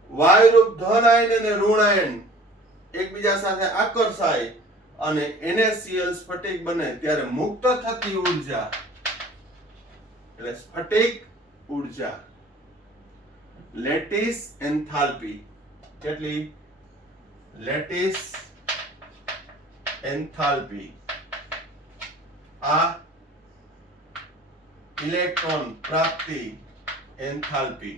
વાયુરૂપ ધન આયન અને ઋણ આયન એકબીજા સાથે આકર્ષાય અને NaCl સ્ફટિક બને ત્યારે મુક્ત થતી ઊર્જા એટલે સ્ફટિક ઊર્જા લેટિસ એન્થાલ્પી. કેટલી? Lattice enthalpy. આ ઇલેક્ટ્રોન પ્રાપ્તિ એન્થાલ્પી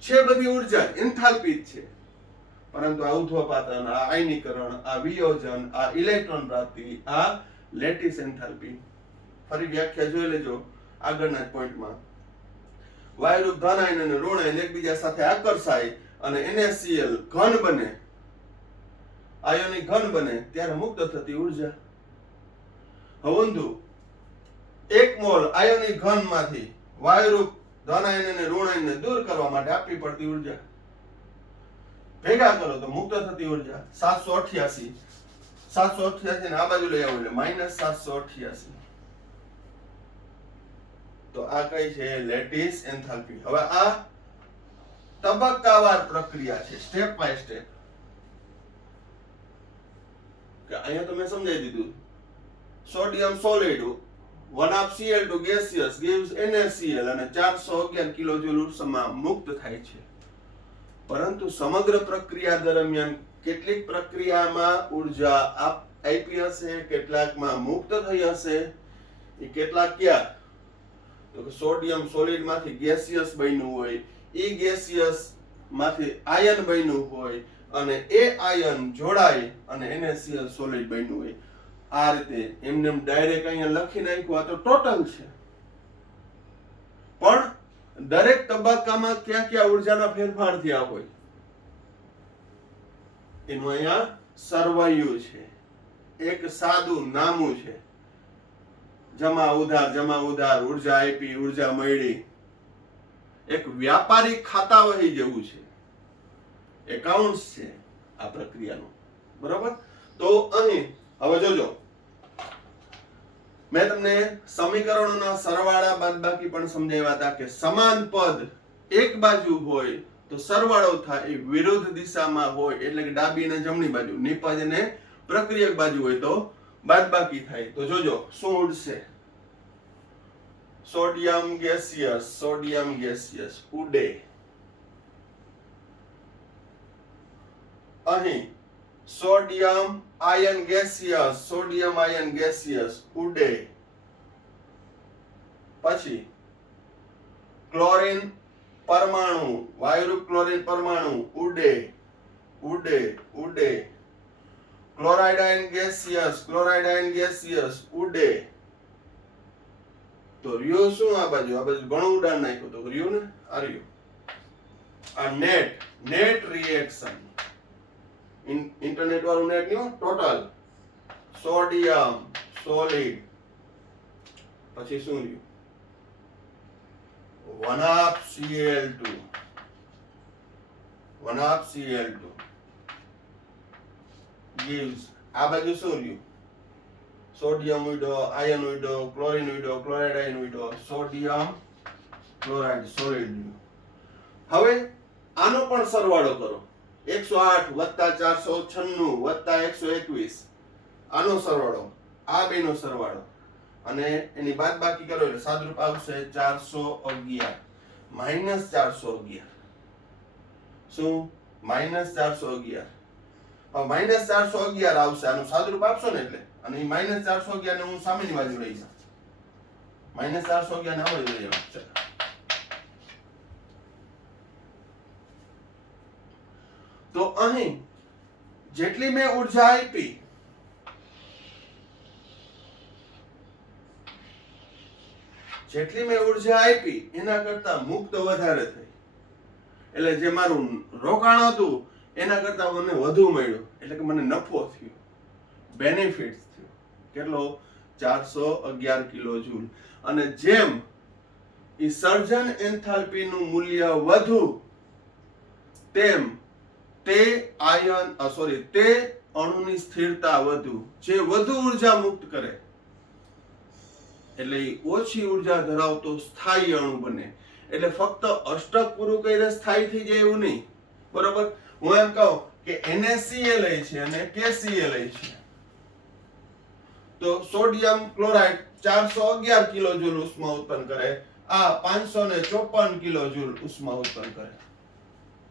છે. બધી ઉર્જા એન્થાલ્પી જ છે, પરંતુ આ ઉધ્વપાતન, આ આયનીકરણ, આ વિયોજન, આ ઇલેક્ટ્રોન પ્રાપ્તિ, આ લેટિસ એન્થાલ્પી. ફરી વ્યાખ્યા જોઈ લેજો આગળના પોઈન્ટમાં. વાયુરૂપ ધન આયન અને ઋણ આયન એકબીજા સાથે આકર્ષાય અને NaCl ઘન બને, આયોનિક ઘન બને ત્યારે મુક્ત થતી ઉર્જા. હવે ઊંધું, 1 મોલ આયોનિક ઘનમાંથી વાયુરૂપ ધન આયન અને ઋણ આયનને દૂર કરવા માટે આપવી પડતી ઉર્જા ભેગા કરો તો મુક્ત થતી ઉર્જા 788. 788 ને આ બાજુ લઈ આવો એટલે -788. તો આ કઈ છે? Lattice enthalpy. હવે આ તબક્કાવાર પ્રક્રિયા છે, સ્ટેપ બાય સ્ટેપ. કે અહીંયા તો મેં સમજાવી દીધું. Sodium solid 1/Cl2 gaseous gives NaCl અને 411 કિલોજૂલ ઉષ્મા મુક્ત થાય છે. પરંતુ સમગ્ર પ્રક્રિયા દરમિયાન કેટલીક પ્રક્રિયામાં ઉર્જા આપી હશે, કેટલાકમાં મુક્ત થઈ હશે. એ કેટલાક ક્યાં? તો કે સોડિયમ સોલિડ માંથી ગેસિયસ બન્યું હોય, એ ગેસિયસ માંથી આયન બન્યું હોય અને એ આયન જોડાય અને NaCl સોલિડ બન્યું હોય. આ રીતે એમને ડાયરેક્ટ અહીંયા લખી નાખ્યું. આ તો ટોટલ છે, પણ દરેક તબક્કામાં ક્યાં ક્યાં ઉર્જાના ફેરફાર થયા હોય એનું અહીંયા સરવૈયું છે. એક સાદું નામું છે, જમા ઉધાર, ઉર્જા આપી, ઉર્જા મળી. એક વ્યાપારી ખાતા વહી જેવું છે, એકાઉન્ટ્સ છે આ પ્રક્રિયાનું. બરાબર? તો અહીં હવે જોજો, મેં તમને સમીકરણોના સરવાળા બાદબાકી પણ સમજાવ્યા હતા કે સમાન પદ એક બાજુ હોય તો સરવાળો થાય, એ વિરુદ્ધ દિશામાં હોય એટલે કે ડાબી અને જમણી બાજુ, નિપજ અને પ્રક્રિયક બાજુ હોય તો બાદબાકી થાય. તો જોજો શું ઉડશે? સોડિયમ ગેસિયસ ઉડે. અહીં સોડિયમ આયન ગેસિયસ ઉડે. પછી ક્લોરીન પરમાણુ, વાયુરૂપ ક્લોરીન પરમાણુ ઉડે. ક્લોરાઇડ આયન ગેસિયસ ઉડે. તો રહ્યો શું? આ બાજુ ઘણું ઉડાન નાખ્યું તો રહ્યું ને, આ રહ્યું. આ નેટ રિએક્શન, ઇન્ટરનેટ વાળું નેટ નહીં, ટોટલ સોડિયમ સોલિડ. પછી શું રહ્યું? 1/Cl2 gives. આ બાજુ શું રહ્યું? સોડિયમ ઉડ્યો, આયન ઉડ્યો, ક્લોરીન ઉડ્યો, ક્લોરાઇડ આયન ઉડ્યો, સોડિયમ ક્લોરાઇડ સોલિડ. હવે આનો પણ સરવાળો કરો. 108 + 496 + 121. આનો સરવાળો, આ બેનો સરવાળો અને એની બાદબાકી કરો એટલે સાદુરૂપ આવશે 411 -411. શું? -411. હવે -411 આવશે, આનું સાદુરૂપ આપશો ને એટલે. અને એ -411 ને હું સામેની બાજુ લઈ જાઉં. -411 ને આવડે લઈ જાઉં. તો અહીં જેટલી મેં ઉર્જા આપી, એના કરતા મુક્ત વધારે થઈ. એટલે જે મારું રોકાણ હતું એના કરતા મને વધુ મળ્યું, એટલે કે મને નફો થયો, બેનિફિટ થયો. કેટલો? 411 કિલોજૂલ. અને જેમ ઈ સર્જન એન્થાલ્પી નું મૂલ્ય વધુ તેમ તે અણુની સ્થિરતા વધુ, જે વધુ ઉર્જા મુક્ત કરે એટલે ઓછી ઉર્જા ધરાવતો સ્થાયી અણુ બને. એટલે ફક્ત અષ્ટક પૂરું કરીને સ્થાયી થઈ જાય એવું નહીં, બરોબર. હું એમ કહું કે NaCl છે અને KCl છે, તો સોડિયમ ક્લોરાઇડ 411 કિલોજૂલ ઉષ્મા ઉત્પન્ન કરે, આ 554 કિલોજૂલ ઉષ્મા ઉત્પન્ન કરે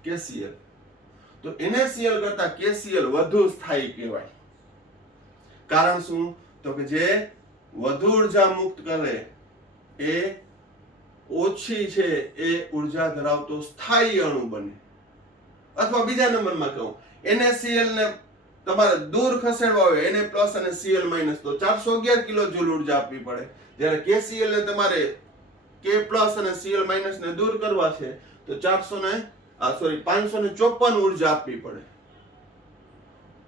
KCl. તો NaCl કરતા KCl વધુ સ્થાયી કહેવાય. કારણ શું? તો કે જે વધુ ઉર્જા મુક્ત કરે એ ઓછી છે એ ઉર્જા ધરાવતો સ્થાયી અણુ બને. અથવા બીજા નંબરમાં કહું, NaCl ને તમારે દૂર ખસેડવા હોય Na+ અને Cl- તો 411 કિલોજૂલ ઉર્જા આપવી પડે. જ્યારે KCl ને તમારે K+ અને Cl- ને દૂર કરવા છે તો 554 ઉર્જા આપવી પડે.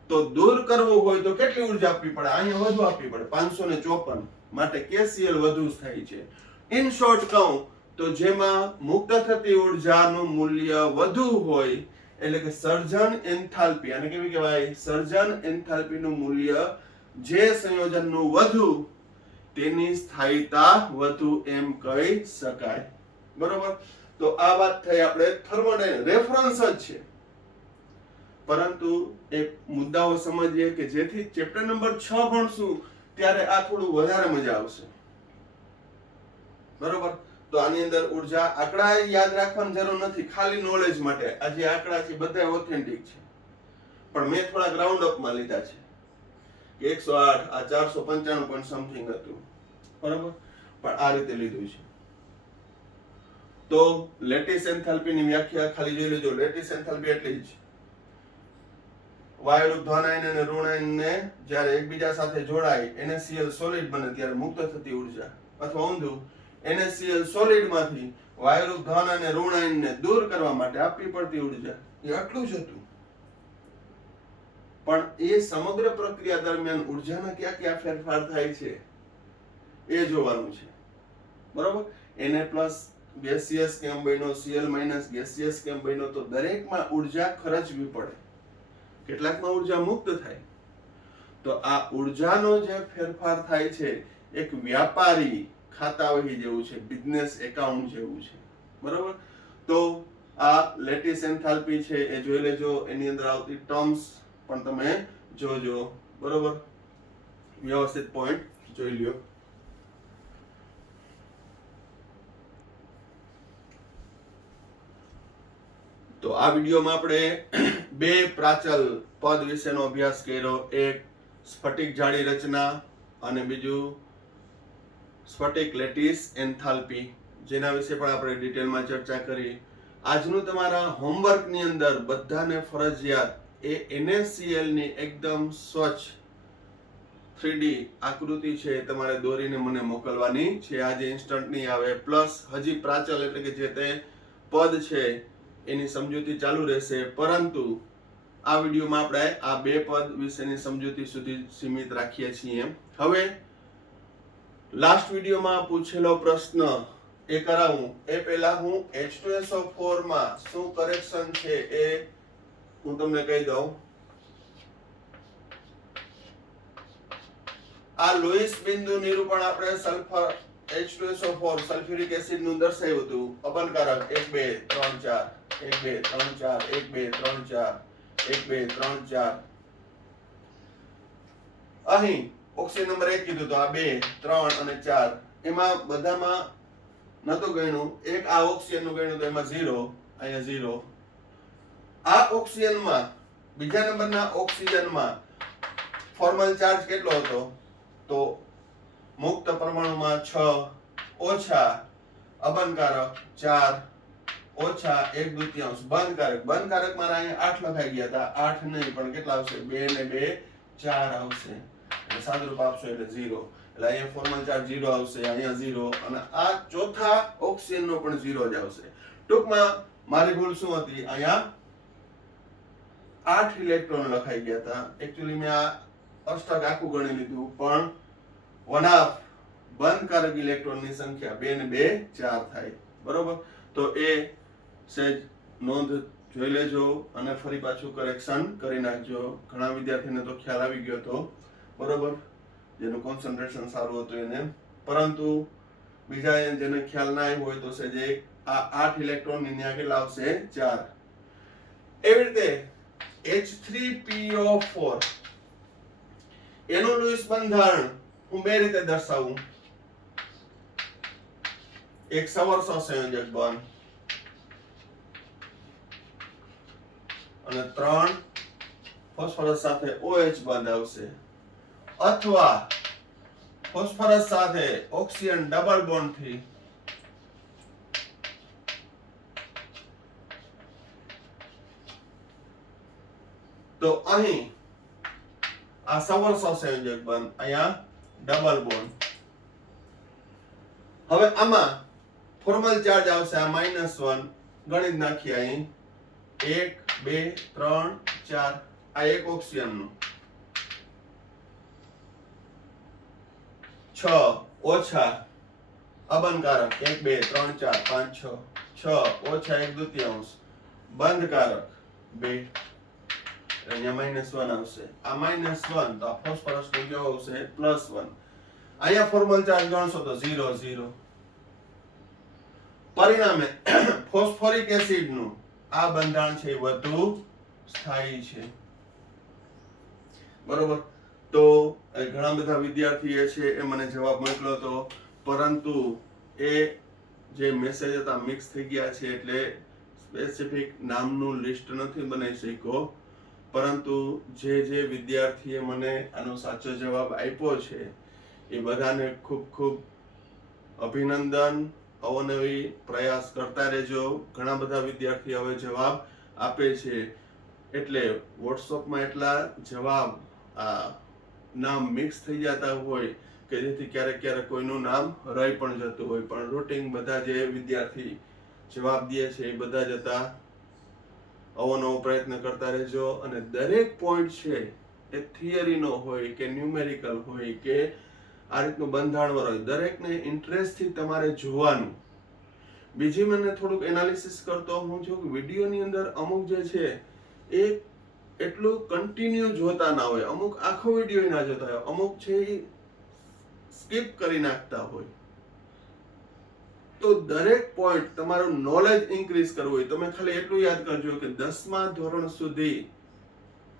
તો દૂર કરવું હોય તો કેટલી ઉર્જા આપવી પડે? અહીંયા વધુ આપવી પડે, 554. માટે KCl વધુ સ્થાયી છે. ઇન શોર્ટ કહું તો જેમાં મુક્ત થતી ઉર્જાનું મૂલ્ય વધુ હોય, એટલે કે સર્જન એન્થાલ્પી, અને કેવી કહેવાય? સર્જન એન્થાલ્પીનું મૂલ્ય જે સંયોજનનું વધુ તેની સ્થાયીતા વધુ એમ કહી શકાય, બરોબર. તો આ વાત થઈ આપણે થર્મોડાયનેમિક રેફરન્સ જ છે, પરંતુ એક મુદ્દાઓ સમજીએ કે જેથી ચેપ્ટર નંબર 6 ભણશું ત્યારે આ થોડું વધારે મજા આવશે, બરોબર. તો આની અંદર ઉર્જા આંકડા યાદ રાખવાની જરૂર નથી, ખાલી નોલેજ માટે. આ જે આંકડા છે બધા ઓથેન્ટિક છે, પણ મેં થોડા ગ્રાઉન્ડ અપમાં લીધા છે કે 108 આ 495 પોઈન્ટ સમથિંગ હતું, બરોબર. પણ આ રીતે લીધું છે. તો લેટિસ એન્થાલ્પીની વ્યાખ્યા ખાલી જોઈ લેજો. લેટિસ એન્થાલ્પી એટલે જ વાયુરૂપ ધન આયન અને ઋણ આયનને જ્યારે એકબીજા સાથે જોડાય NaCl સોલિડ બને ત્યારે મુક્ત થતી ઉર્જા, અથવા ઊંધું NaCl સોલિડ માંથી વાયુરૂપ ધન અને ઋણ આયનને દૂર કરવા માટે આપવી પડતી ઉર્જા, એ આટલું જ હતું. પણ એ સમગ્ર પ્રક્રિયા દરમિયાન ઉર્જાના ક્યાં ક્યાં ફેરફાર થાય છે એ જોવાનું છે, બરોબર. Na+ ગેસિયસ કેમ બન્યો, Cl- ગેસિયસ કેમ બન્યો, તો દરેકમાં ઉર્જા ખર્ચવી પડે, કેટલાકમાં ઉર્જા મુક્ત થાય. તો આ ઉર્જાનો જે ફેરફાર થાય છે એક વ્યાપારી ખાતાવહી જેવું છે, બિઝનેસ એકાઉન્ટ જેવું છે, બરોબર. તો આ લેટિસ એન્થાલ્પી છે એ જોઈ લેજો, એની અંદર આવતી ટર્મ્સ પણ તમે જોજો, બરોબર. વ્યવસ્થિત પોઈન્ટ જોઈ લ્યો. તો આ વિડીયોમાં આપણે બે પ્રાચલ પદ વિશેનો અભ્યાસ કર્યો. એક સ્ફટિક જાળી રચના અને બીજું સ્ફટિક લેટિસ એન્થાલ્પી, જેના વિશે પણ આપણે ડિટેલમાં ચર્ચા કરી. આજનું તમારા હોમવર્કની અંદર બધાને ફરજિયાત એ NaCl ની એકદમ સ્વચ્છ 3D આકૃતિ છે તમારે દોરીને મને મોકલવાની છે. આજે ઇન્સ્ટન્ટ નહીં આવે, પ્લસ હજી પ્રાચલ એટલે કે જે તે પદ છે એની સમજૂતી ચાલુ રહેશે, પરંતુ આ વિડીયોમાં આપણે આ બે પદ વિશેની સમજૂતી સુધી સીમિત રાખીએ છીએ. હવે લાસ્ટ વિડીયોમાં પૂછેલો પ્રશ્ન એ કરાવું એ પહેલા હું H2SO4 માં શું કરેક્શન છે એ હું તમને કહી દઉં. આ લોઇસ બિંદુ નિરૂપણ આપણે સલ્ફર H2SO4 સલ્ફ્યુરિક એસિડ નું દર્શાવ્યું હતું. અબનકારક 1 2 3 4 1 2 3 4 1 2 3 4 1 2 3 4. અહીં ઓક્સિજન નંબર 1 કીધું તો આ 2 3 અને 4 એમાં બધામાં નતું ગણ્યું. એક આ ઓક્સિજન નું ગણ્યું તો એમાં 0, અહીંયા 0. આ ઓક્સિજનમાં બીજા નંબરના ઓક્સિજનમાં ફોર્મલ ચાર્જ કેટલો હતો? તો મુક્ત પરમાણુમાં 6 ઓછા અબનકારક 4 ઓછા 1/2 બંધકારક. બંધકારક મારા અહીંયા 8 લખાઈ ગયા હતા. 8 નહીં પણ કેટલા આવશે? 2 ને 2 4 આવશે. એટલે સાદુરૂપ આપશો એટલે 0. એટલે અહીંયા ફોર્મલ ચાર્જ 0 આવશે, અહીંયા 0, અને આ ચોથા ઓક્સિજન નો પણ 0 જ આવશે. ટૂંકમાં મારી ભૂલ શું હતી? અહીંયા 8 ઇલેક્ટ્રોન લખાઈ ગયા હતા. એકચ્યુઅલી મેં આ અષ્ટક આખું ગણી લીધું, પણ 1/2 બંધકારક ઇલેક્ટ્રોનની સંખ્યા 2 ને 2 4 થાય, બરોબર. તો એ સહેજ નોંધ જોઈ લેજો અને ફરી પાછું કરેક્શન કરી નાખજો. ઘણા વિદ્યાર્થીને તો ખ્યાલ આવી ગયો હતો, બરોબર, જેનું કોન્સન્ટ્રેશન સારું હતું એને. પરંતુ બીજા જેને ખ્યાલ ના આવ્યો હોય તો જે આ 8 ઇલેક્ટ્રોન ની ત્યાં કેટલા આવશે? 4. એવી રીતે H3PO4 એનું લુઈસ બંધારણ હું બે રીતે દર્શાવું. એક સવર્ષ સંયોજક બંધ અને 3 ફોસ્ફરસ સાથે OH બંધ આવશે, અથવા ફોસ્ફરસ સાથે ઓક્સિજન ડબલ બોન્ડ થી તો અહીં આ સવર્ષ સંયોજક બંધ, અહીંયા ડબલ બોન્ડ. હવે આમાં ફોર્મલ ચાર્જ આવશે આ -1. ગણિત નાખીએ અહીં 1 2 3 4. આ એક ઓક્સિજન નું 6 ઓછા અબંધકારક 1 2 3 4 5 6 ઓછા 1/2 બંધકારક 2. અહીંયા -1 આવશે. આ -1 તો આ ફોસ્ફરસ નું કેવો આવશે? +1. અહીંયા ફોર્મલ ચાર્જ ગણશો તો 0 0. પરિણામે ફોસ્ફોરિક એસિડ નું આ બંધારણ છે વધુ સ્થાયી છે, બરોબર. તો ઘણા બધા વિદ્યાર્થીએ છે એ મને જવાબ મોકલ્યો હતો, પરંતુ એ જે મેસેજ હતા મિક્સ થઈ ગયા છે, એટલે સ્પેસિફિક નામનું લિસ્ટ નથી બનાવી શક્યો. પરંતુ જે વિદ્યાર્થીએ મને આનો સાચો જવાબ આપ્યો છે એ બધાને ખૂબ ખૂબ અભિનંદન. અવનવી પ્રયાસ કરતા રહેજો. ઘણા બધા વિદ્યાર્થી હવે જવાબ આપે છે, એટલે વોટ્સઅપમાં એટલા જવાબ આ નામ મિક્સ થઈ જતા હોય કે જેથી ક્યારેક ક્યારેક કોઈનું નામ રહી પણ જતું હોય. પણ રૂટીન બધા જે વિદ્યાર્થી જવાબ દે છે એ બધા જતા અવનવો પ્રયત્ન કરતા રહેજો. અને દરેક પોઈન્ટ છે એ થિયરીનો હોય કે ન્યુમેરિકલ હોય કે આ રીતનું બંધારણ હોય, દરેકને ઇન્ટરેસ્ટથી તમારે જોવાનું. બીજી મને થોડુંક એનાલિસિસ કરતો હું છું કે વિડીયોની અંદર અમુક જે છે એ એટલું કન્ટિન્યુ જોતા ના હોય, અમુક આખો વિડીયો ના જોતા હોય, અમુક છે એ સ્કીપ કરી નાખતા હોય. તો દરેક પોઈન્ટ તમારું નોલેજ ઇન્ક્રીઝ કરવું હોય, તમે ખાલી એટલું યાદ કરજો કે 10મા ધોરણ સુધી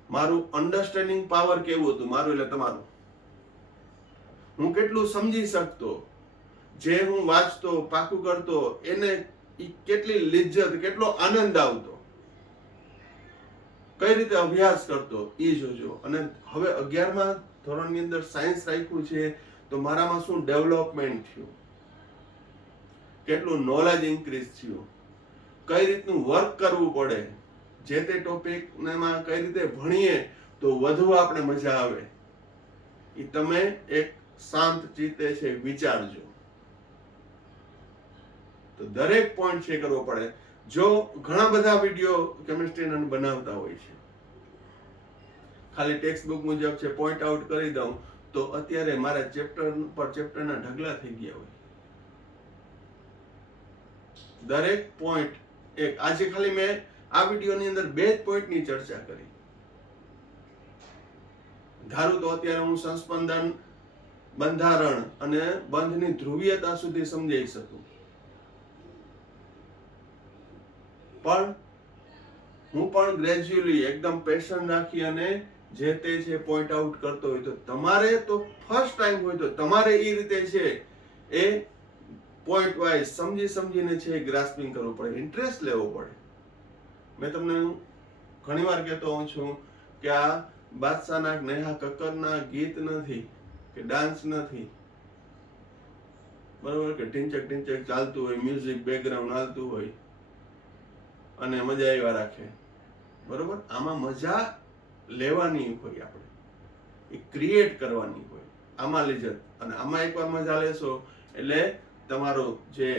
મારું અન્ડરસ્ટેન્ડિંગ પાવર કેવું હતું, મારું એટલે તમારું, હું કેટલું સમજી શકતો, જે હું વાંચતો પાકું કરતો એને કેટલી લિજ્જત, કેટલો આનંદ આવતો, કઈ રીતે અભ્યાસ કરતો એ જોજો. અને હવે 11મા ધોરણની અંદર સાયન્સ રાખ્યું છે તો મારામાં શું ડેવલપમેન્ટ થયું, કેટલું નોલેજ ઇન્ક્રીઝ થયું, કઈ રીતનું વર્ક કરવું પડે, જે તે ટોપિકમાં કઈ રીતે ભણીએ તો વધુ આપણે મજા આવે, એ તમે એક શાંત ચિત્તે છે વિચારજો. તો દરેક પોઈન્ટ છે કરવો પડે. જો ઘણા બધા વિડીયો કેમિસ્ટ્રીના બનાવતા હોય છે, ખાલી ટેક્સ્ટ બુક મુજબ છે પોઈન્ટ આઉટ કરી દઉં તો અત્યારે મારા ચેપ્ટર પર ચેપ્ટરના ઢગલા થઈ ગયા હોય. દરેક પોઈન્ટ એક, આજે ખાલી મેં આ વિડીયોની અંદર 2 જ પોઈન્ટની ચર્ચા કરી. ધારું તો અત્યારે હું સંસ્પંદન, બંધારણ અને બંધની ધ્રુવીયતા સુધી સમજાઈ શકું, પણ હું પણ ગ્રેજ્યુઅલી એકદમ પેશન રાખી અને જે તે છે પોઈન્ટ આઉટ કરતો હોય, તો તમારે તો ફર્સ્ટ ટાઈમ હોય તો તમારે એ રીતે છે એ પોઈન્ટ વાઇઝ સમજીને છે ગ્રાસ્પિંગ કરવું પડે, ઇન્ટરેસ્ટ લેવો પડે. મેં તમને ઘણીવાર કહેતો હોઉં છું કે આ બાદશાહના નેહા કક્કરના ગીત નથી કે ડાન્સ નથી, બરોબર, કે ઢીંચક ચાલતું હોય, મ્યુઝિક બેકગ્રાઉન્ડ હાલતું હોય અને મજા આવ્યા રાખે, બરોબર. આમાં મજા લેવાની હોય, આપણે એ ક્રિએટ કરવાની હોય, આમાં લિજ્જત. અને આમાં એકવાર મજા લેશો એટલે તમારું જે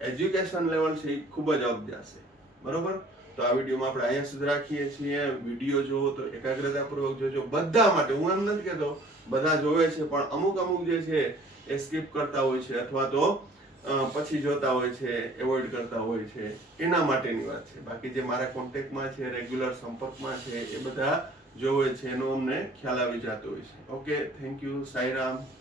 એજ્યુકેશન લેવલ છે એ ખૂબ જ અપ જશે, બરોબર. તો આ વિડીયોમાં આપણે અહીંયા સુધી રાખીએ છીએ. વિડીયો જોવો તો એકાગ્રતાપૂર્વક જોજો, બધા માટે. હું એમ નથી કહેતો બધા જોવે છે, પણ અમુક જે છે એ સ્કીપ કરતા હોય છે અથવા તો પછી જોતા હોય છે, એવોઇડ કરતા હોય છે, એના માટેની વાત છે. બાકી જે મારા કોન્ટેક્ટમાં છે, રેગ્યુલર સંપર્કમાં છે, એ બધા જોવે છે એનો અમને ખ્યાલ આવી જતો હોય છે. Okay, thank you. સાઈરામ.